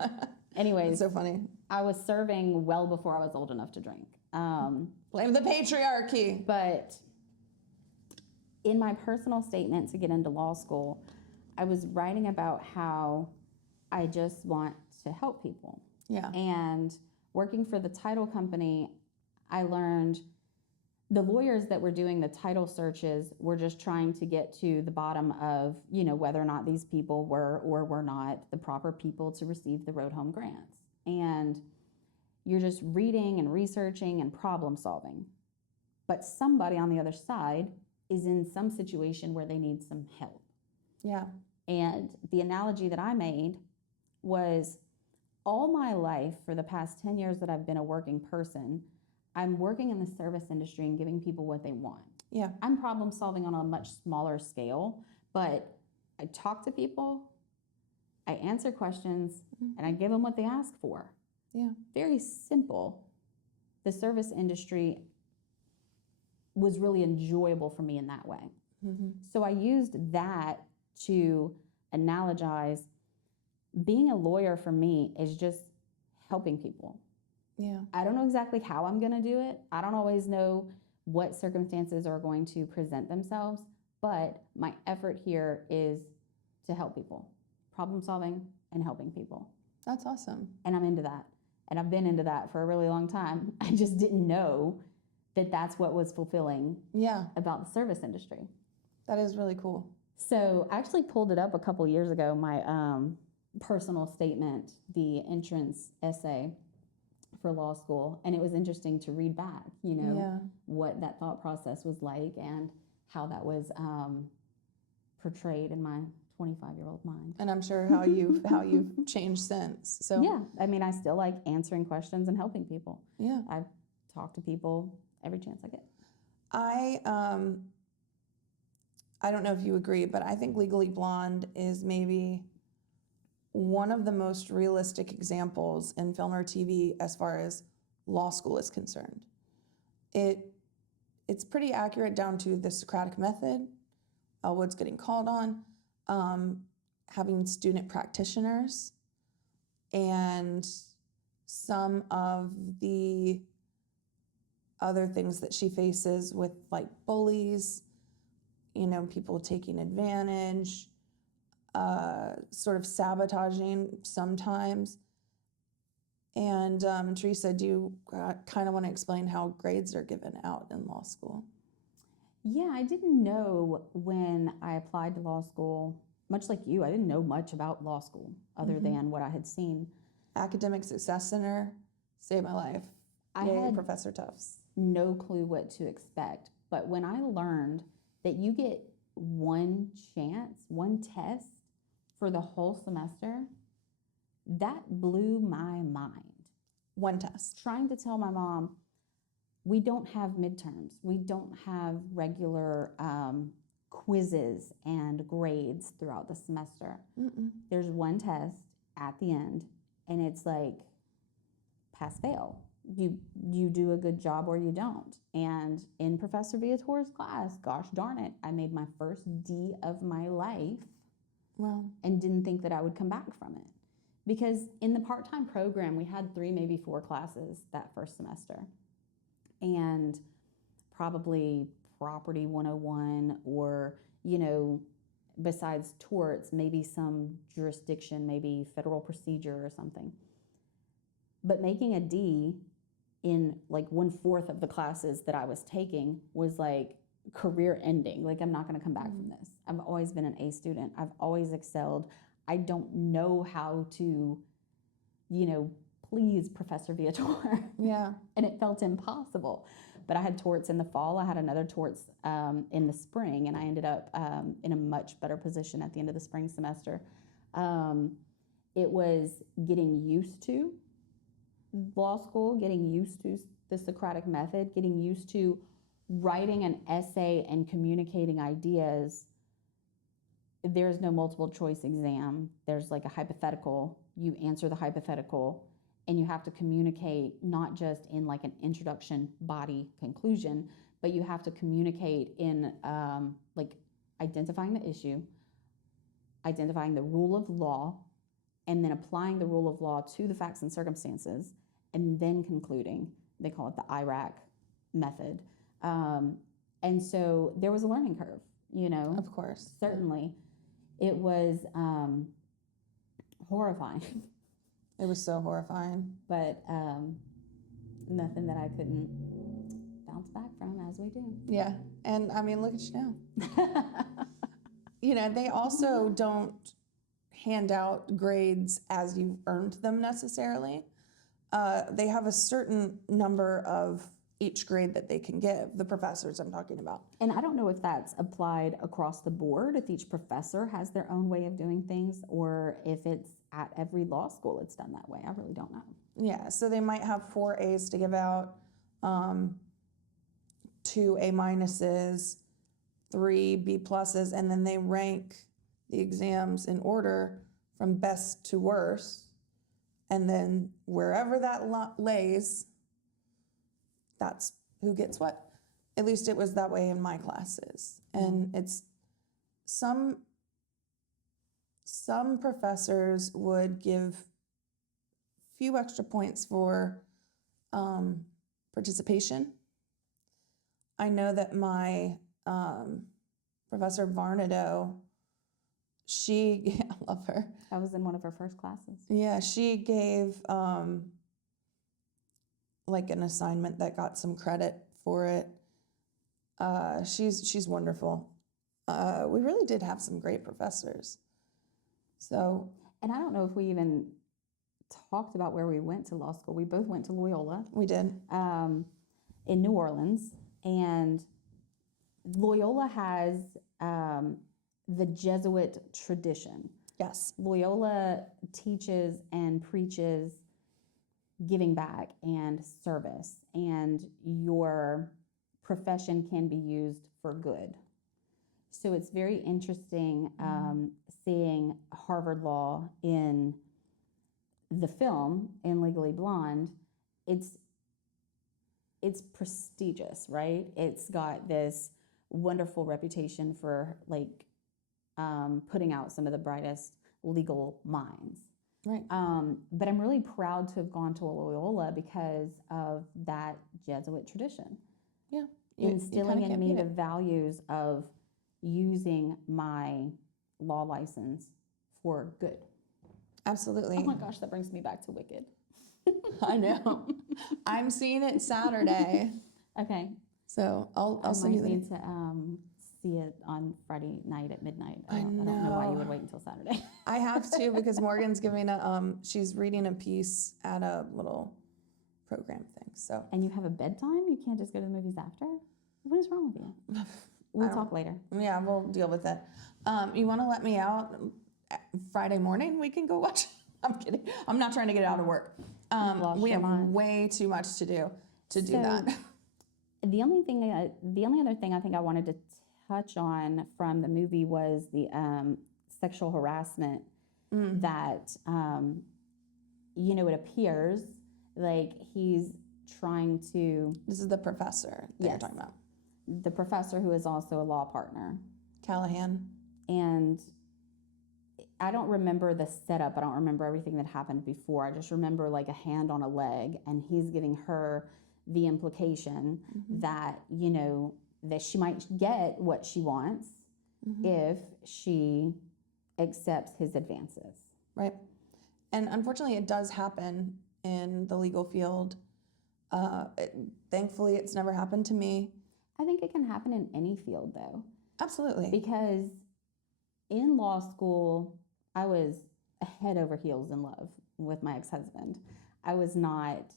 Anyways, That's so funny. I was serving well before I was old enough to drink. Blame the patriarchy. But in my personal statement to get into law school, I was writing about how I just want to help people. Yeah. And working for the title company, I learned the lawyers that were doing the title searches were just trying to get to the bottom of, whether or not these people were or were not the proper people to receive the road home grants. And you're just reading and researching and problem solving. But somebody on the other side is in some situation where they need some help. Yeah. And the analogy that I made was, all my life, for the past 10 years that I've been a working person, I'm working in the service industry and giving people what they want. Yeah. I'm problem solving on a much smaller scale, but I talk to people, I answer questions, and I give them what they ask for. Yeah. Very simple. The service industry was really enjoyable for me in that way. So I used that to analogize. Being a lawyer for me is just helping people. Yeah. I don't know exactly how I'm going to do it. I don't always know what circumstances are going to present themselves, but my effort here is to help people, problem solving and helping people. That's awesome. And I'm into that. And I've been into that for a really long time. I just didn't know that that's what was fulfilling Yeah, about the service industry. that is really cool. So I actually pulled it up a couple years ago, my personal statement, the entrance essay for law school. And it was interesting to read back, Yeah. what that thought process was like and how that was portrayed in my 25-year-old mind. And I'm sure how you've changed since. So Yeah, I mean, I still like answering questions and helping people. yeah. I talk to people every chance I get. I don't know if you agree, but I think Legally Blonde is maybe one of the most realistic examples in film or TV as far as law school is concerned. It's pretty accurate down to the Socratic method, Elle Woods getting called on, having student practitioners, and some of the other things that she faces with like bullies, people taking advantage, sort of sabotaging sometimes. And Teresa, do you kind of want to explain how grades are given out in law school? Yeah, I didn't know when I applied to law school, much like you, I didn't know much about law school other than what I had seen. Academic Success Center saved my life. I Yay, had Professor Tufts. no clue what to expect. But when I learned that you get one chance, one test for the whole semester, that blew my mind. One test. Trying to tell my mom, we don't have midterms. We don't have regular quizzes and grades throughout the semester. Mm-mm. There's one test at the end, and it's like pass fail. You do a good job or you don't. And in Professor Viator's class, gosh darn it, I made my first D of my life. Wow. And didn't think that I would come back from it. Because in the part-time program, we had 3, maybe 4 classes that first semester. And probably property 101 or, besides torts, maybe some jurisdiction, maybe federal procedure or something. But making a D in like 1/4 of the classes that I was taking was like career ending. Like, I'm not going to come back from this. I've always been an A student. I've always excelled. I don't know how to, please Professor Viator. Yeah. And it felt impossible. But I had torts in the fall. I had another torts in the spring, and I ended up in a much better position at the end of the spring semester. It was getting used to law school, getting used to the Socratic method, getting used to writing an essay and communicating ideas. There's no multiple choice exam. There's like a hypothetical. You answer the hypothetical, and you have to communicate not just in like an introduction, body, conclusion, but you have to communicate in like identifying the issue, identifying the rule of law, and then applying the rule of law to the facts and circumstances, and then concluding. They call it the IRAC method. And so there was a learning curve, Of course. certainly. It was horrifying, It was so horrifying. but nothing that I couldn't bounce back from, as we do. Yeah. And I mean, look at you now. They also don't hand out grades as you've earned them necessarily. They have a certain number of each grade that they can give, the professors I'm talking about. And I don't know if that's applied across the board, if each professor has their own way of doing things, or if it's at every law school it's done that way. I really don't know. Yeah, so they might have 4 A's to give out, 2 A minuses, 3 B pluses, and then they rank the exams in order from best to worst. And then wherever that lays, that's who gets what. At least it was that way in my classes. And it's some professors would give few extra points for participation. I know that my Professor Varnado I love her. I was in one of her first classes. Yeah, she gave like an assignment that got some credit for it. She's wonderful. We really did have some great professors. So, And I don't know if we even talked about where we went to law school. We both went to Loyola we did. in New Orleans, and Loyola has the Jesuit tradition. Yes. Loyola teaches and preaches giving back and service, and your profession can be used for good. So it's very interesting seeing Harvard Law in the film in Legally Blonde. It's prestigious, right? It's got this wonderful reputation for like putting out some of the brightest legal minds. Right. But I'm really proud to have gone to Loyola because of that Jesuit tradition. Yeah. Instilling in me the values of using my law license for good. Absolutely. Oh my gosh, that brings me back to Wicked. I know. I'm seeing it Saturday. Okay. So I'll I send you might the need to see it on Friday night at midnight. I I don't know why you know. would wait until Saturday. I have to because Morgan's giving she's reading a piece at a little program thing. So And you have a bedtime? You can't just go to the movies after? What is wrong with you? We'll talk later. yeah, we'll deal with it. You want to let me out Friday morning? We can go watch. I'm kidding. I'm not trying to get out of work. We have way too much to do that. The only other thing I think I wanted to touch on from the movie was the sexual harassment that it appears like he's trying to. This is the professor that you're talking about. The professor who is also a law partner. Callahan. And I don't remember the setup. I don't remember everything that happened before. I just remember like a hand on a leg, and he's giving her the implication that, that she might get what she wants if she accepts his advances. Right. And unfortunately, it does happen in the legal field. Thankfully, it's never happened to me. I think it can happen in any field, though. Absolutely. Because in law school, I was head over heels in love with my ex-husband. I was not,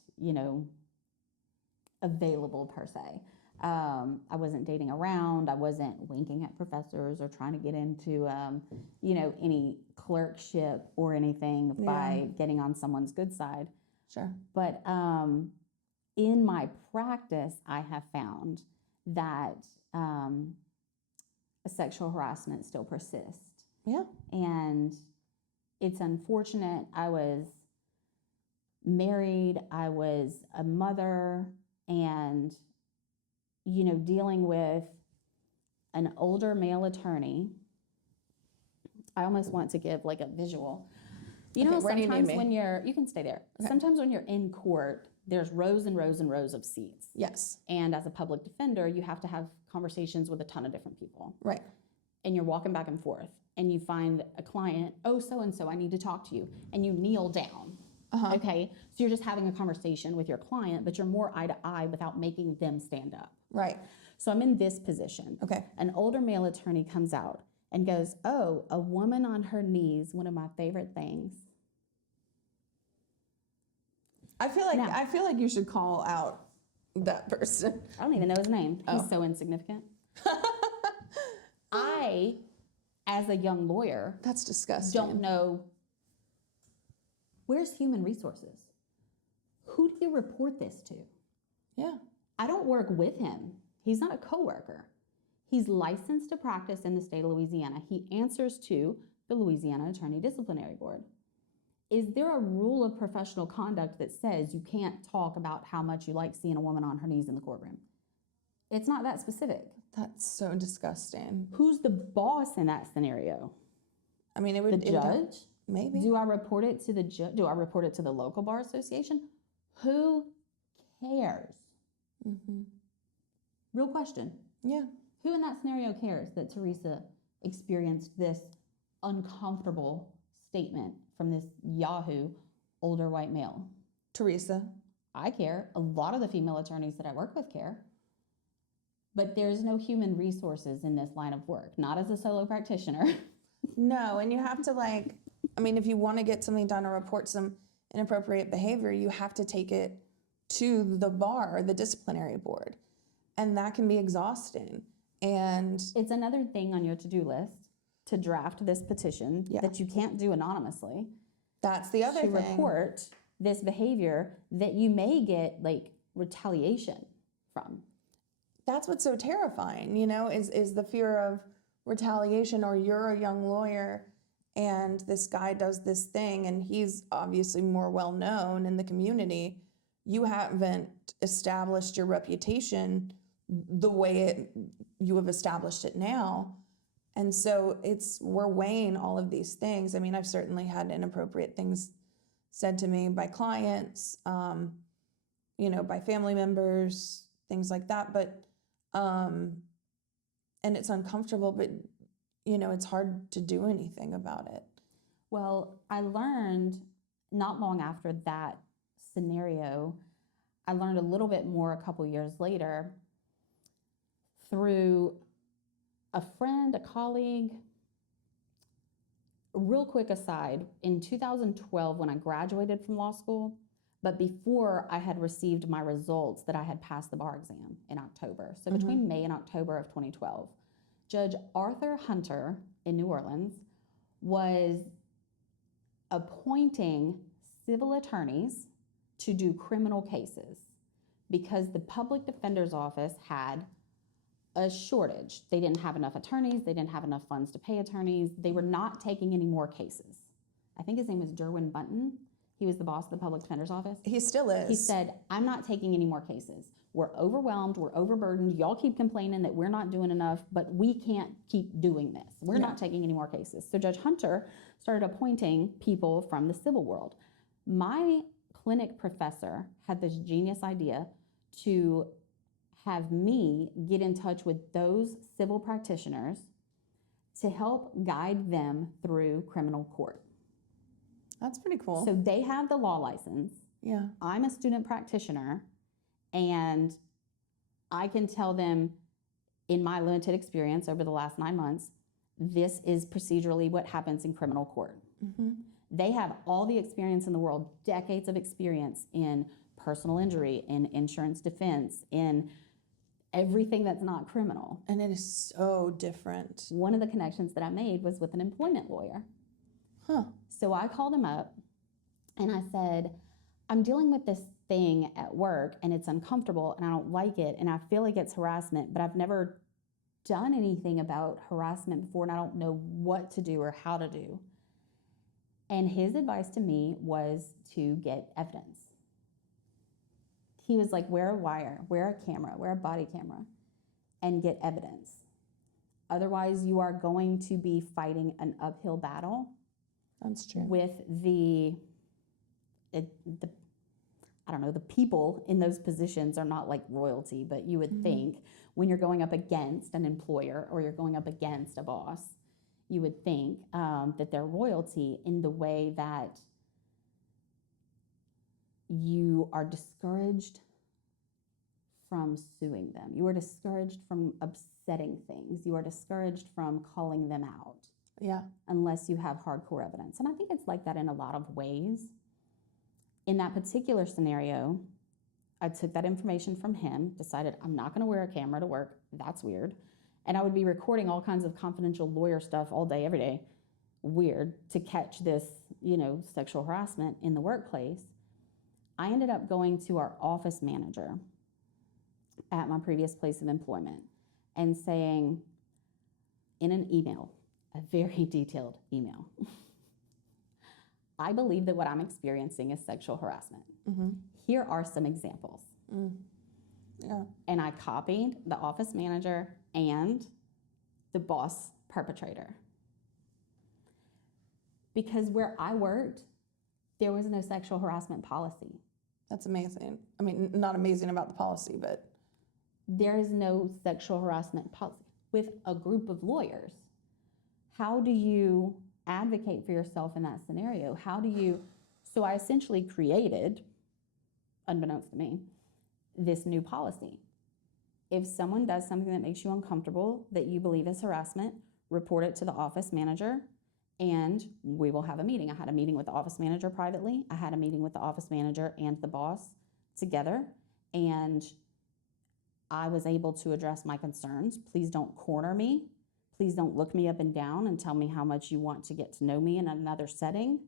available per se. I wasn't dating around. I wasn't winking at professors or trying to get into, any clerkship or anything by getting on someone's good side. Sure. But in my practice, I have found that sexual harassment still persists. Yeah. And it's unfortunate. I was married, I was a mother, and, dealing with an older male attorney. I almost want to give like a visual. Sometimes when you can stay there. Okay. Sometimes when you're in court, there's rows and rows and rows of seats. Yes. And as a public defender, you have to have conversations with a ton of different people. Right. And you're walking back and forth, and you find a client, oh, so-and-so, I need to talk to you. And you kneel down. Okay. So you're just having a conversation with your client, but you're more eye to eye without making them stand up. Right. So I'm in this position. Okay. An older male attorney comes out and goes, oh, a woman on her knees, one of my favorite things. I feel like you should call out that person. I don't even know his name. He's so insignificant. I, as a young lawyer, that's disgusting. Don't know, where's human resources? Who do you report this to? Yeah. I don't work with him. He's not a coworker. He's licensed to practice in the state of Louisiana. He answers to the Louisiana Attorney Disciplinary Board. Is there a rule of professional conduct that says you can't talk about how much you like seeing a woman on her knees in the courtroom? It's not that specific. That's so disgusting. Who's the boss in that scenario? I mean, it would the judge. Maybe. Do I report it to the judge? Do I report it to the local bar association? Who cares? Real question. Yeah. Who in that scenario cares that Teresa experienced this uncomfortable statement from this Yahoo older white male. Teresa. I care. A lot of the female attorneys that I work with care. But there's no human resources in this line of work, not as a solo practitioner. No, and you have to if you want to get something done or report some inappropriate behavior, you have to take it to the bar, the disciplinary board. And that can be exhausting. And it's another thing on your to-do list to draft this petition that you can't do anonymously. That's the other thing. To report this behavior that you may get retaliation from. That's what's so terrifying, is the fear of retaliation, or you're a young lawyer and this guy does this thing and he's obviously more well known in the community. You haven't established your reputation the way you have established it now. And so we're weighing all of these things. I mean, I've certainly had inappropriate things said to me by clients, by family members, things like that. But, and it's uncomfortable, but, it's hard to do anything about it. Well, I learned not long after that scenario, I learned a little bit more a couple years later through a friend, a colleague. Real quick aside, in 2012, when I graduated from law school, but before I had received my results that I had passed the bar exam in October. So between May and October of 2012, Judge Arthur Hunter in New Orleans was appointing civil attorneys to do criminal cases because the public defender's office had a shortage. They didn't have enough attorneys. They didn't have enough funds to pay attorneys. They were not taking any more cases. I think his name was Derwin Bunton. He was the boss of the public defender's office. He still is. He said, I'm not taking any more cases. We're overwhelmed. We're overburdened. Y'all keep complaining that we're not doing enough, but we can't keep doing this. We're not taking any more cases. So Judge Hunter started appointing people from the civil world. My clinic professor had this genius idea to have me get in touch with those civil practitioners to help guide them through criminal court. That's pretty cool. So they have the law license. Yeah. I'm a student practitioner, and I can tell them in my limited experience over the last 9 months, this is procedurally what happens in criminal court. Mm-hmm. They have all the experience in the world, decades of experience in personal injury, in insurance defense, in everything that's not criminal. And it is so different. One of the connections that I made was with an employment lawyer. Huh. So I called him up and I said, I'm dealing with this thing at work and it's uncomfortable and I don't like it and I feel like it's harassment, but I've never done anything about harassment before and I don't know what to do or how to do. And his advice to me was to get evidence. He was like, wear a wire, wear a camera, wear a body camera, and get evidence. Otherwise, you are going to be fighting an uphill battle. That's true. With the people in those positions are not like royalty, but you would think when you're going up against an employer or you're going up against a boss, you would think that they're royalty in the way that you are discouraged from suing them. You are discouraged from upsetting things. You are discouraged from calling them out. Yeah. Unless you have hardcore evidence. And I think it's like that in a lot of ways. In that particular scenario, I took that information from him, decided I'm not going to wear a camera to work. That's weird. And I would be recording all kinds of confidential lawyer stuff all day, every day. Weird to catch this, sexual harassment in the workplace. I ended up going to our office manager at my previous place of employment and saying in an email, a very detailed email, I believe that what I'm experiencing is sexual harassment. Mm-hmm. Here are some examples. Yeah. And I copied the office manager and the boss perpetrator. Because where I worked, there was no sexual harassment policy. That's amazing. I mean, not amazing about the policy, but there is no sexual harassment policy. With a group of lawyers, how do you advocate for yourself in that scenario? How do you, so I essentially created, unbeknownst to me, this new policy. If someone does something that makes you uncomfortable, that you believe is harassment, report it to the office manager, and we will have a meeting. I had a meeting with the office manager privately. I had a meeting with the office manager and the boss together, and I was able to address my concerns. Please don't corner me. Please don't look me up and down and tell me how much you want to get to know me in another setting.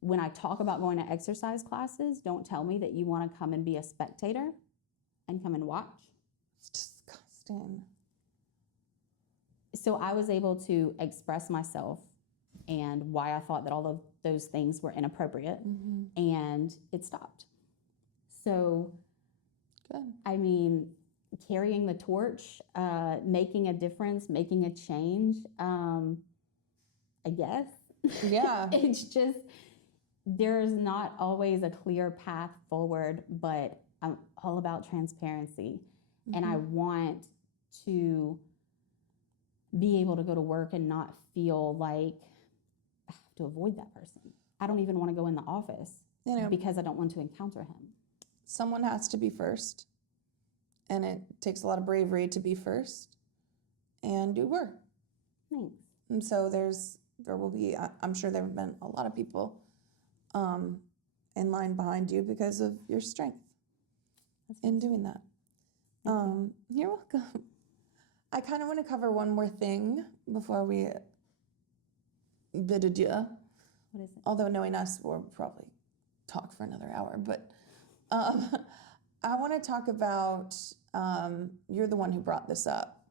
When I talk about going to exercise classes, don't tell me that you want to come and be a spectator and come and watch. It's disgusting. So I was able to express myself and why I thought that all of those things were inappropriate, and it stopped. So, good. I mean, carrying the torch, making a difference, making a change, I guess. Yeah. It's just, there's not always a clear path forward, but I'm all about transparency. And I want to be able to go to work and not feel like I have to avoid that person. I don't even want to go in the office because I don't want to encounter him. Someone has to be first, and it takes a lot of bravery to be first, and you were. Thanks. And so there will be, I'm sure there have been a lot of people in line behind you because of your strength in doing that. You're welcome. I kind of want to cover one more thing before we bid adieu. What is it? Although knowing us, we'll probably talk for another hour. But I want to talk about, you're the one who brought this up,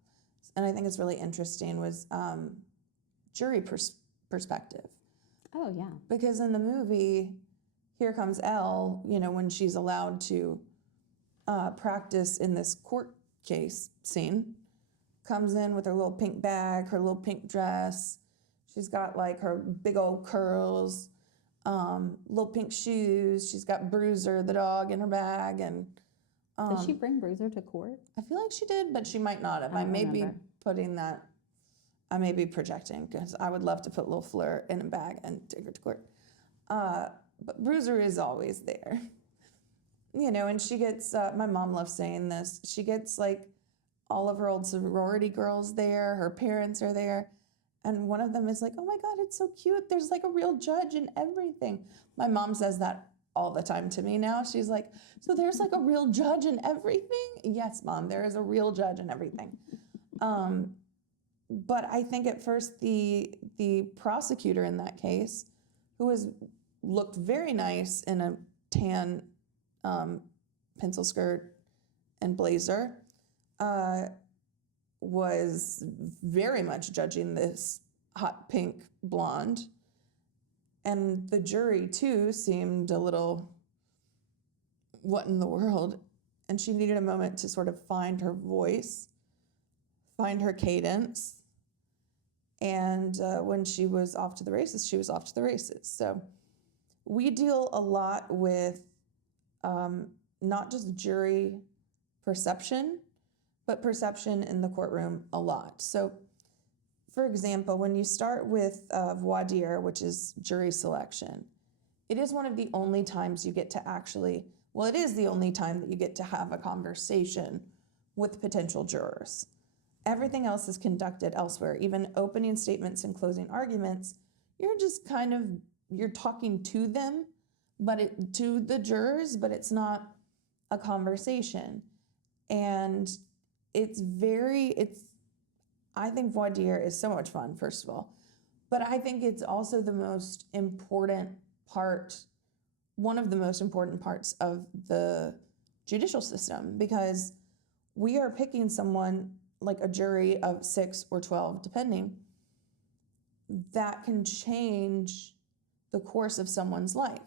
and I think it's really interesting, was jury perspective. Oh, yeah. Because in the movie, here comes Elle, when she's allowed to practice in this court case scene, comes in with her little pink bag, her little pink dress. She's got like her big old curls, little pink shoes. She's got Bruiser, the dog, in her bag. And did she bring Bruiser to court? I feel like she did, but she might not have. I may be putting that, I may be projecting, because I would love to put little Fleur in a bag and take her to court. But Bruiser is always there. And she gets, my mom loves saying this, she gets like all of her old sorority girls there, her parents are there, and one of them is like, oh my God, it's so cute, there's like a real judge and everything. My mom says that all the time to me now. She's like, so there's like a real judge and everything? Yes, Mom, there is a real judge and everything. But I think at first the prosecutor in that case, who looked very nice in a tan pencil skirt and blazer, was very much judging this hot pink blonde. And the jury, too, seemed a little, what in the world? And she needed a moment to sort of find her voice, find her cadence. And when she was off to the races, she was off to the races. So we deal a lot with not just jury perception, but perception in the courtroom a lot. So, for example, when you start with voir dire, which is jury selection, it is one of the only times you get to actually, well, it is the only time that you get to have a conversation with potential jurors. Everything else is conducted elsewhere. Even opening statements and closing arguments, you're just kind of, you're talking to them, to the jurors, but it's not a conversation. And I think voir dire is so much fun, first of all, but I think it's also the most important part, one of the most important parts of the judicial system, because we are picking someone, like a jury of 6 or 12, depending, that can change the course of someone's life.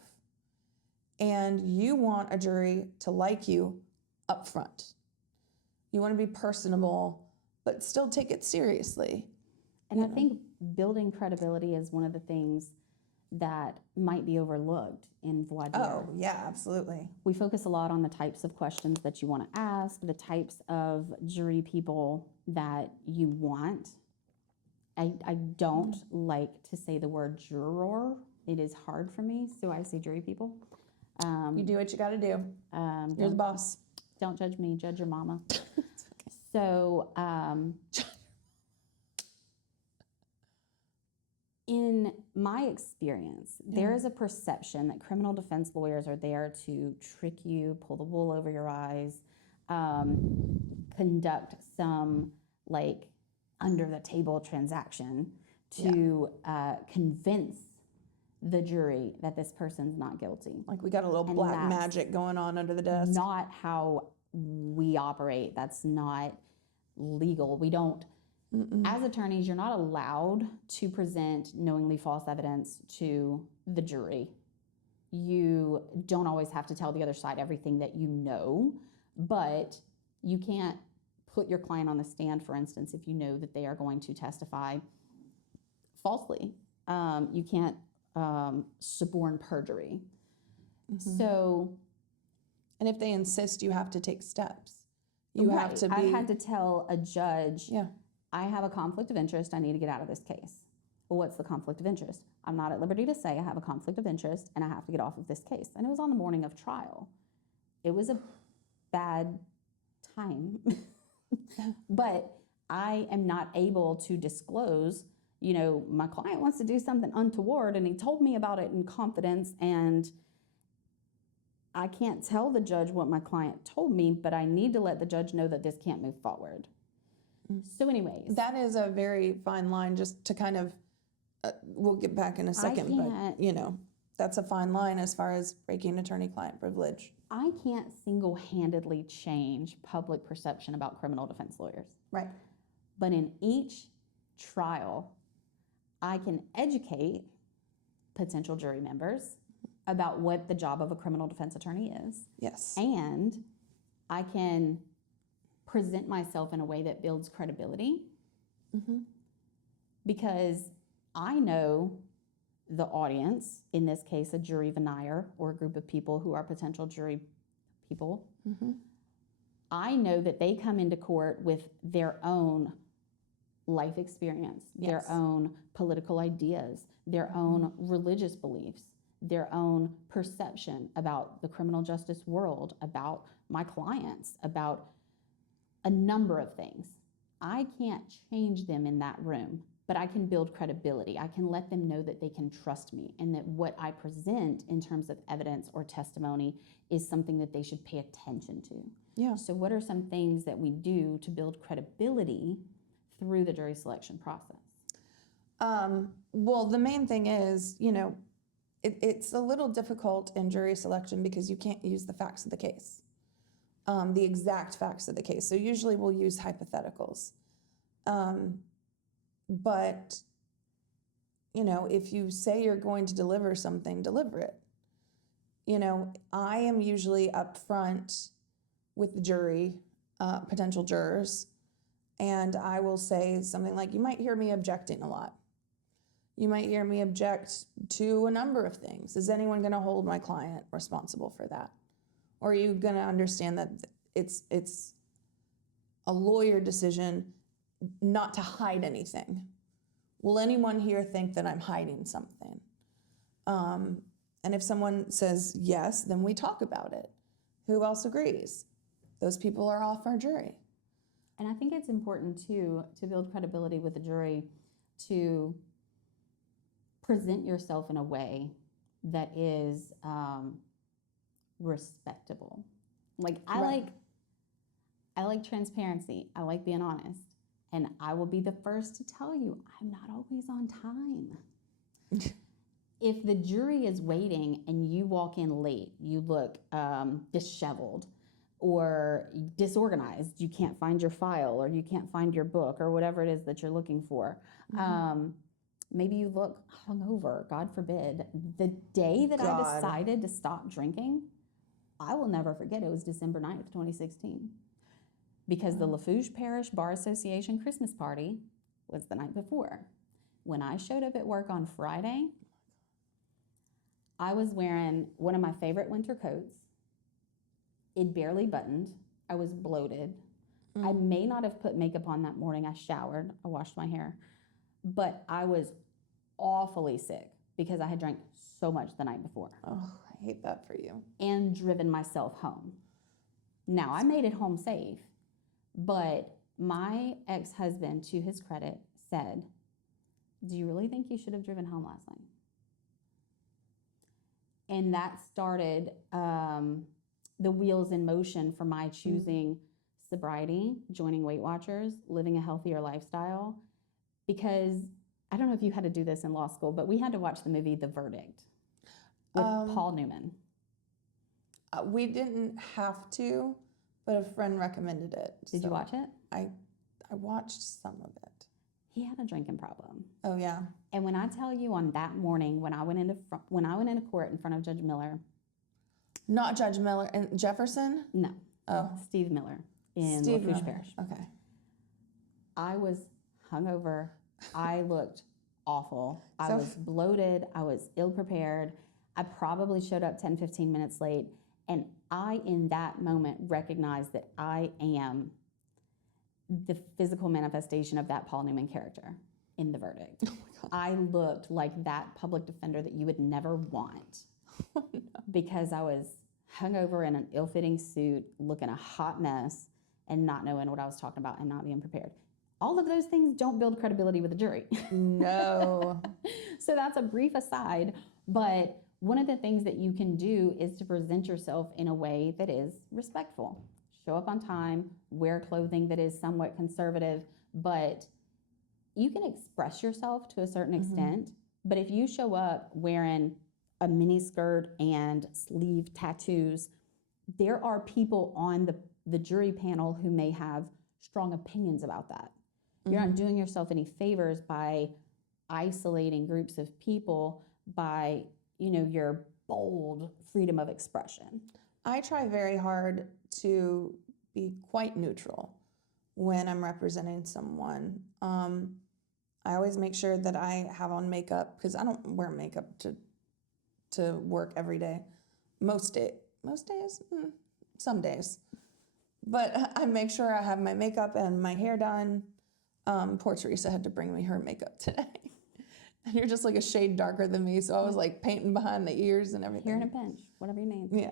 And you want a jury to like you up front. You want to be personable, but still take it seriously. And I think building credibility is one of the things that might be overlooked in voir dire. Oh, yeah, absolutely. We focus a lot on the types of questions that you want to ask, the types of jury people that you want. I don't like to say the word juror. It is hard for me, so I say jury people. You do what you got to do. You're the boss. Don't judge me, judge your mama. So, in my experience, there is a perception that criminal defense lawyers are there to trick you, pull the wool over your eyes, conduct some like under the table transaction to convince the jury that this person's not guilty. Like we got a little black magic going on under the desk. Not how we operate. That's not legal. We don't, as attorneys, you're not allowed to present knowingly false evidence to the jury. You don't always have to tell the other side everything that you know, but you can't put your client on the stand, for instance, if you know that they are going to testify falsely. You can't suborn perjury. So, and if they insist, you have to take steps. You have to be. I've had to tell a judge, I have a conflict of interest. I need to get out of this case. Well, what's the conflict of interest? I'm not at liberty to say I have a conflict of interest and I have to get off of this case. And it was on the morning of trial. It was a bad time. But I am not able to disclose, you know, my client wants to do something untoward and he told me about it in confidence, and I can't tell the judge what my client told me, but I need to let the judge know that this can't move forward. So anyways. That is a very fine line, just to kind of, we'll get back in a second, but you know, that's a fine line as far as breaking attorney-client privilege. I can't single-handedly change public perception about criminal defense lawyers. Right. But in each trial, I can educate potential jury members about what the job of a criminal defense attorney is. Yes. And I can present myself in a way that builds credibility, because I know the audience, in this case, a jury veneer or a group of people who are potential jury people. I know that they come into court with their own life experience, their own political ideas, their own religious beliefs, their own perception about the criminal justice world, about my clients, about a number of things. I can't change them in that room, but I can build credibility. I can let them know that they can trust me and that what I present in terms of evidence or testimony is something that they should pay attention to. Yeah. So what are some things that we do to build credibility through the jury selection process? Well, the main thing is, you know, it's a little difficult in jury selection because you can't use the facts of the case, the exact facts of the case. So usually we'll use hypotheticals. But, you know, if you say you're going to deliver something, deliver it. You know, I am usually up front with the jury, potential jurors, and I will say something like, you might hear me objecting a lot. You might hear me object to a number of things. Is anyone going to hold my client responsible for that? Or are you going to understand that it's a lawyer decision not to hide anything? Will anyone here think that I'm hiding something? And if someone says yes, then we talk about it. Who else agrees? Those people are off our jury. And I think it's important too, to build credibility with the jury, to present yourself in a way that is respectable. Like I like transparency. I like being honest. And I will be the first to tell you, I'm not always on time. If the jury is waiting and you walk in late, you look disheveled or disorganized, you can't find your file or you can't find your book or whatever it is that you're looking for. Maybe you look hungover, God forbid. The day that I decided to stop drinking, I will never forget. It was December 9th, 2016. Because the Lafourche Parish Bar Association Christmas party was the night before. When I showed up at work on Friday, I was wearing one of my favorite winter coats. It barely buttoned. I was bloated. I may not have put makeup on that morning. I showered. I washed my hair. but I was awfully sick because I had drank so much the night before Oh, I hate that for you. and driven myself home. Now, I made it home safe, but my ex-husband, to his credit, said, "Do you really think you should have driven home last night?" And that started the wheels in motion for my choosing sobriety, joining Weight Watchers, living a healthier lifestyle. Because I don't know if you had to do this in law school, but we had to watch the movie The Verdict with Paul Newman. We didn't have to, but a friend recommended it. Did you watch it? I watched some of it. He had a drinking problem. Oh yeah. And when I tell you on that morning when I went into court in front of Judge Miller. Not Judge Miller and Jefferson? No. Oh. Steve Miller in Steve Lafourche Miller. Parish. Okay. I was hungover. I looked awful. I So- was bloated. I was ill prepared. I probably showed up 10, 15 minutes late. And I, in that moment, recognized that I am the physical manifestation of that Paul Newman character in The Verdict. Oh my God. I looked like that public defender that you would never want because I was hungover in an ill-fitting suit, looking a hot mess, and not knowing what I was talking about and not being prepared. All of those things don't build credibility with a jury. No. So that's a brief aside, but one of the things that you can do is to present yourself in a way that is respectful. Show up on time, wear clothing that is somewhat conservative, but you can express yourself to a certain extent. But if you show up wearing a mini skirt and sleeve tattoos, there are people on the jury panel who may have strong opinions about that. You're not doing yourself any favors by isolating groups of people by, your bold freedom of expression. I try very hard to be quite neutral when I'm representing someone. I always make sure that I have on makeup because I don't wear makeup to work every day. Most days, some days. But I make sure I have my makeup and my hair done. Poor Teresa had to bring me her makeup today. And you're just like a shade darker than me, so I was like painting behind the ears and everything. Hair in a pinch, whatever your name. Yeah,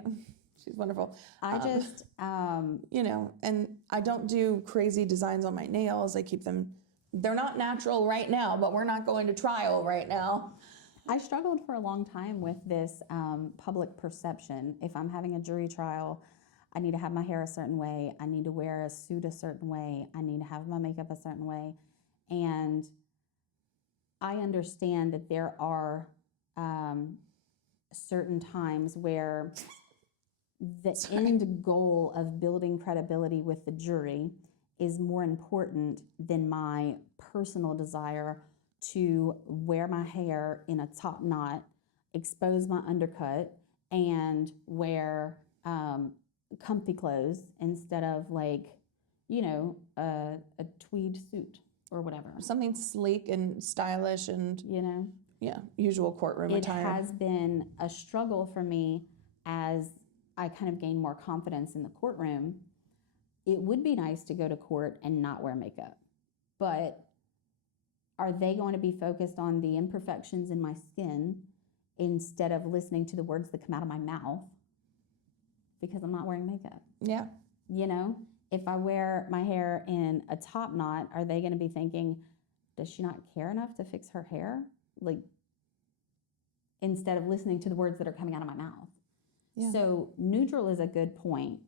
she's wonderful. I just, And I don't do crazy designs on my nails. I keep them, they're not natural right now, but we're not going to trial right now. I struggled for a long time with this public perception. If I'm having a jury trial, I need to have my hair a certain way. I need to wear a suit a certain way. I need to have my makeup a certain way. And I understand that there are certain times where the end goal of building credibility with the jury is more important than my personal desire to wear my hair in a top knot, expose my undercut, and wear comfy clothes instead of a tweed suit or whatever. Something sleek and stylish and, usual courtroom attire. It has been a struggle for me as I kind of gain more confidence in the courtroom. It would be nice to go to court and not wear makeup, but are they going to be focused on the imperfections in my skin instead of listening to the words that come out of my mouth because I'm not wearing makeup? Yeah. If I wear my hair in a top knot, are they going to be thinking, does she not care enough to fix her hair? Instead of listening to the words that are coming out of my mouth. Yeah. So neutral is a good point.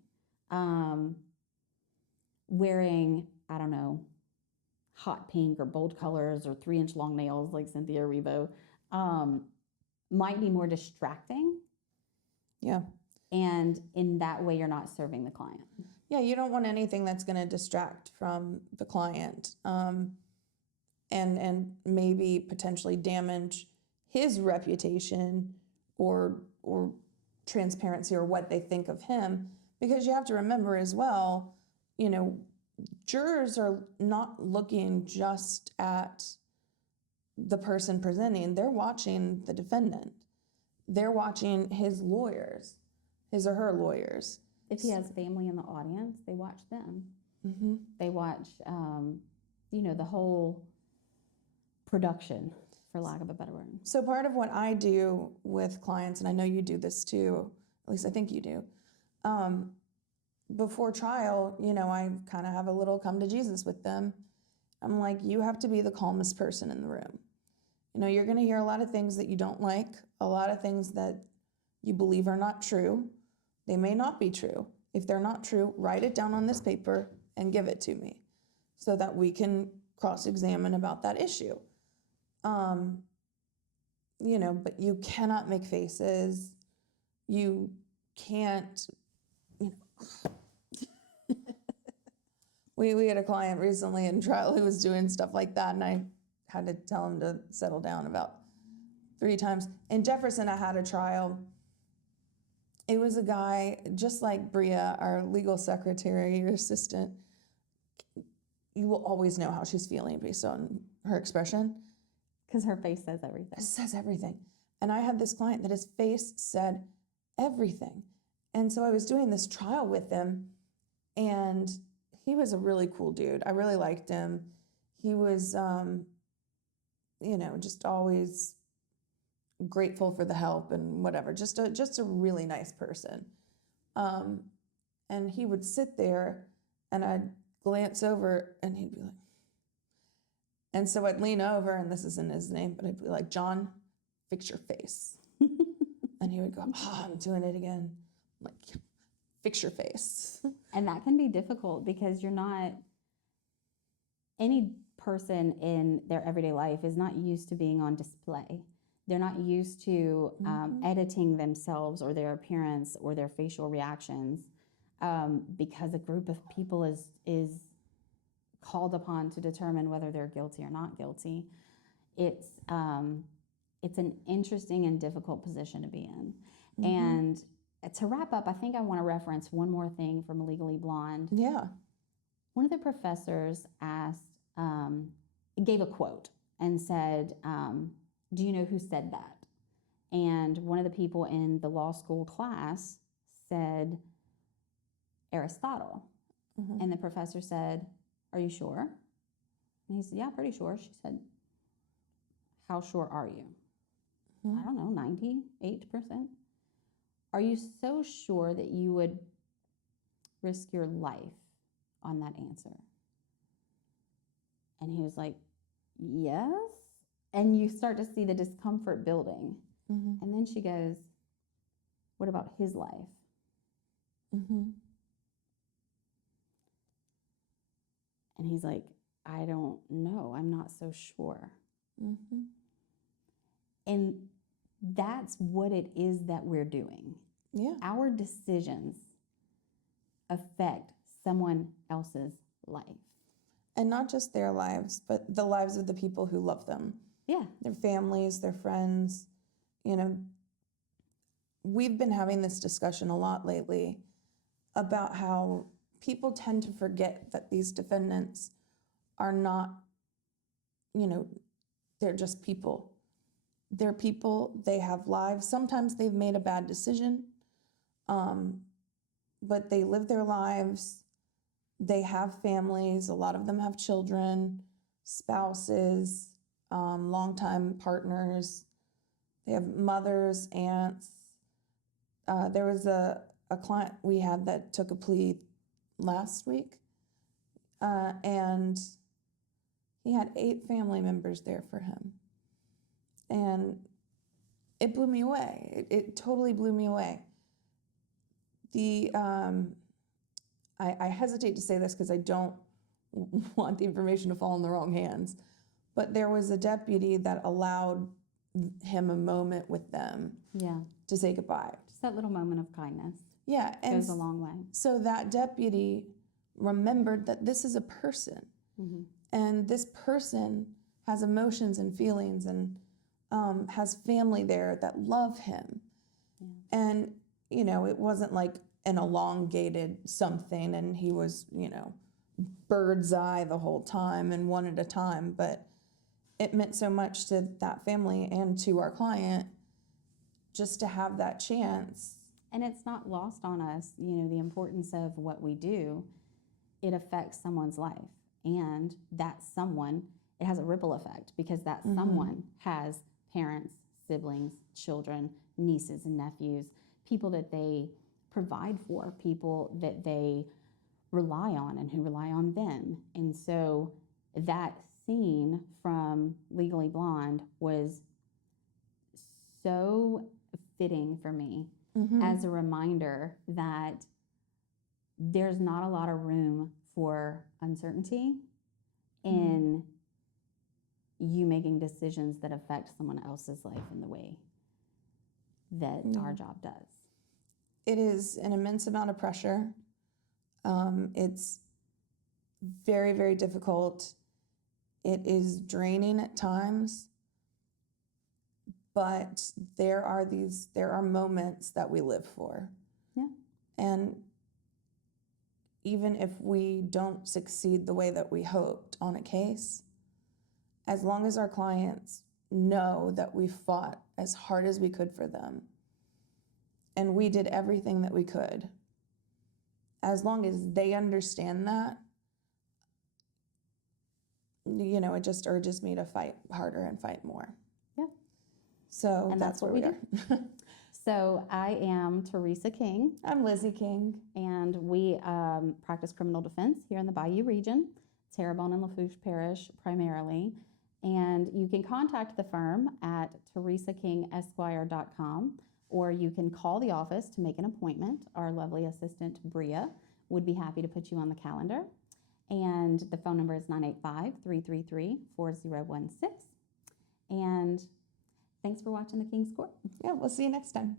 Wearing, I don't know, hot pink or bold colors or 3-inch long nails like Cynthia Erivo might be more distracting. Yeah. And in that way, you're not serving the client. Yeah, you don't want anything that's going to distract from the client and maybe potentially damage his reputation or transparency or what they think of him. Because you have to remember as well, jurors are not looking just at the person presenting. They're watching the defendant. They're watching his lawyers, his or her lawyers. If he has family in the audience, they watch them. Mm-hmm. They watch, the whole production, for lack of a better word. So part of what I do with clients, and I know you do this too, at least I think you do, before trial, I kind of have a little come to Jesus with them. I'm like, you have to be the calmest person in the room. You're going to hear a lot of things that you don't like, a lot of things that you believe are not true. They may not be true. If they're not true, write it down on this paper and give it to me so that we can cross-examine about that issue. But you cannot make faces. You can't, We had a client recently in trial who was doing stuff like that, and I had to tell him to settle down about 3 times. In Jefferson, I had a trial. It was a guy, just like Bria, our legal secretary, your assistant. You will always know how she's feeling based on her expression. Because her face says everything. It says everything. And I had this client that his face said everything. And so I was doing this trial with him, and he was a really cool dude. I really liked him. He was, just always grateful for the help and whatever. Just a really nice person. And he would sit there, and I'd glance over, and he'd be like, and so I'd lean over, and this isn't his name, but I'd be like, John, fix your face. And he would go, I'm doing it again. I'm like, fix your face. And that can be difficult because any person in their everyday life is not used to being on display. They're not used to editing themselves or their appearance or their facial reactions because a group of people is called upon to determine whether they're guilty or not guilty. It's an interesting and difficult position to be in. And to wrap up, I think I want to reference one more thing from Legally Blonde. Yeah. One of the professors gave a quote and said, do you know who said that? And one of the people in the law school class said, Aristotle. And the professor said, are you sure? And he said, yeah, pretty sure. She said, how sure are you? I don't know, 98%. Are you so sure that you would risk your life on that answer? And he was like, yes. And you start to see the discomfort building. And then she goes, what about his life? And he's like, I don't know. I'm not so sure. And that's what it is that we're doing. Yeah. Our decisions affect someone else's life. And not just their lives, but the lives of the people who love them. Yeah. Their families, their friends. We've been having this discussion a lot lately about how people tend to forget that these defendants are not, they're just people. They're people, they have lives. Sometimes they've made a bad decision, but they live their lives. They have families. A lot of them have children, spouses, longtime partners. They have mothers, aunts. There was a client we had that took a plea last week, and he had 8 family members there for him. And it blew me away. It totally blew me away. I hesitate to say this because I don't want the information to fall in the wrong hands, but there was a deputy that allowed him a moment with them to say goodbye. Just that little moment of kindness. Yeah. And goes a long way. So that deputy remembered that this is a person, and this person has emotions and feelings and has family there that love him. And, it wasn't like an elongated something and he was, bird's eye the whole time and one at a time, but it meant so much to that family and to our client just to have that chance. And it's not lost on us, the importance of what we do. It affects someone's life, and that someone it has a ripple effect because that someone has parents, siblings, children, nieces and nephews, people that they provide for, people that they rely on and who rely on them. And so that scene from Legally Blonde was so fitting for me as a reminder that there's not a lot of room for uncertainty in you making decisions that affect someone else's life in the way that our job does. It is an immense amount of pressure. It's very, very difficult. It is draining at times, but there are moments that we live for. Yeah. And even if we don't succeed the way that we hoped on a case, as long as our clients know that we fought as hard as we could for them and we did everything that we could, as long as they understand that, you know, it just urges me to fight harder and fight more. Yeah. So And that's where we are. So I am Teresa King. I'm Lizzie King. And we practice criminal defense here in the Bayou region, Terrebonne and Lafourche Parish primarily. And you can contact the firm at teresakingesquire.com, or you can call the office to make an appointment. Our lovely assistant, Bria, would be happy to put you on the calendar. And the phone number is 985-333-4016. And thanks for watching The King's Court. Yeah, we'll see you next time.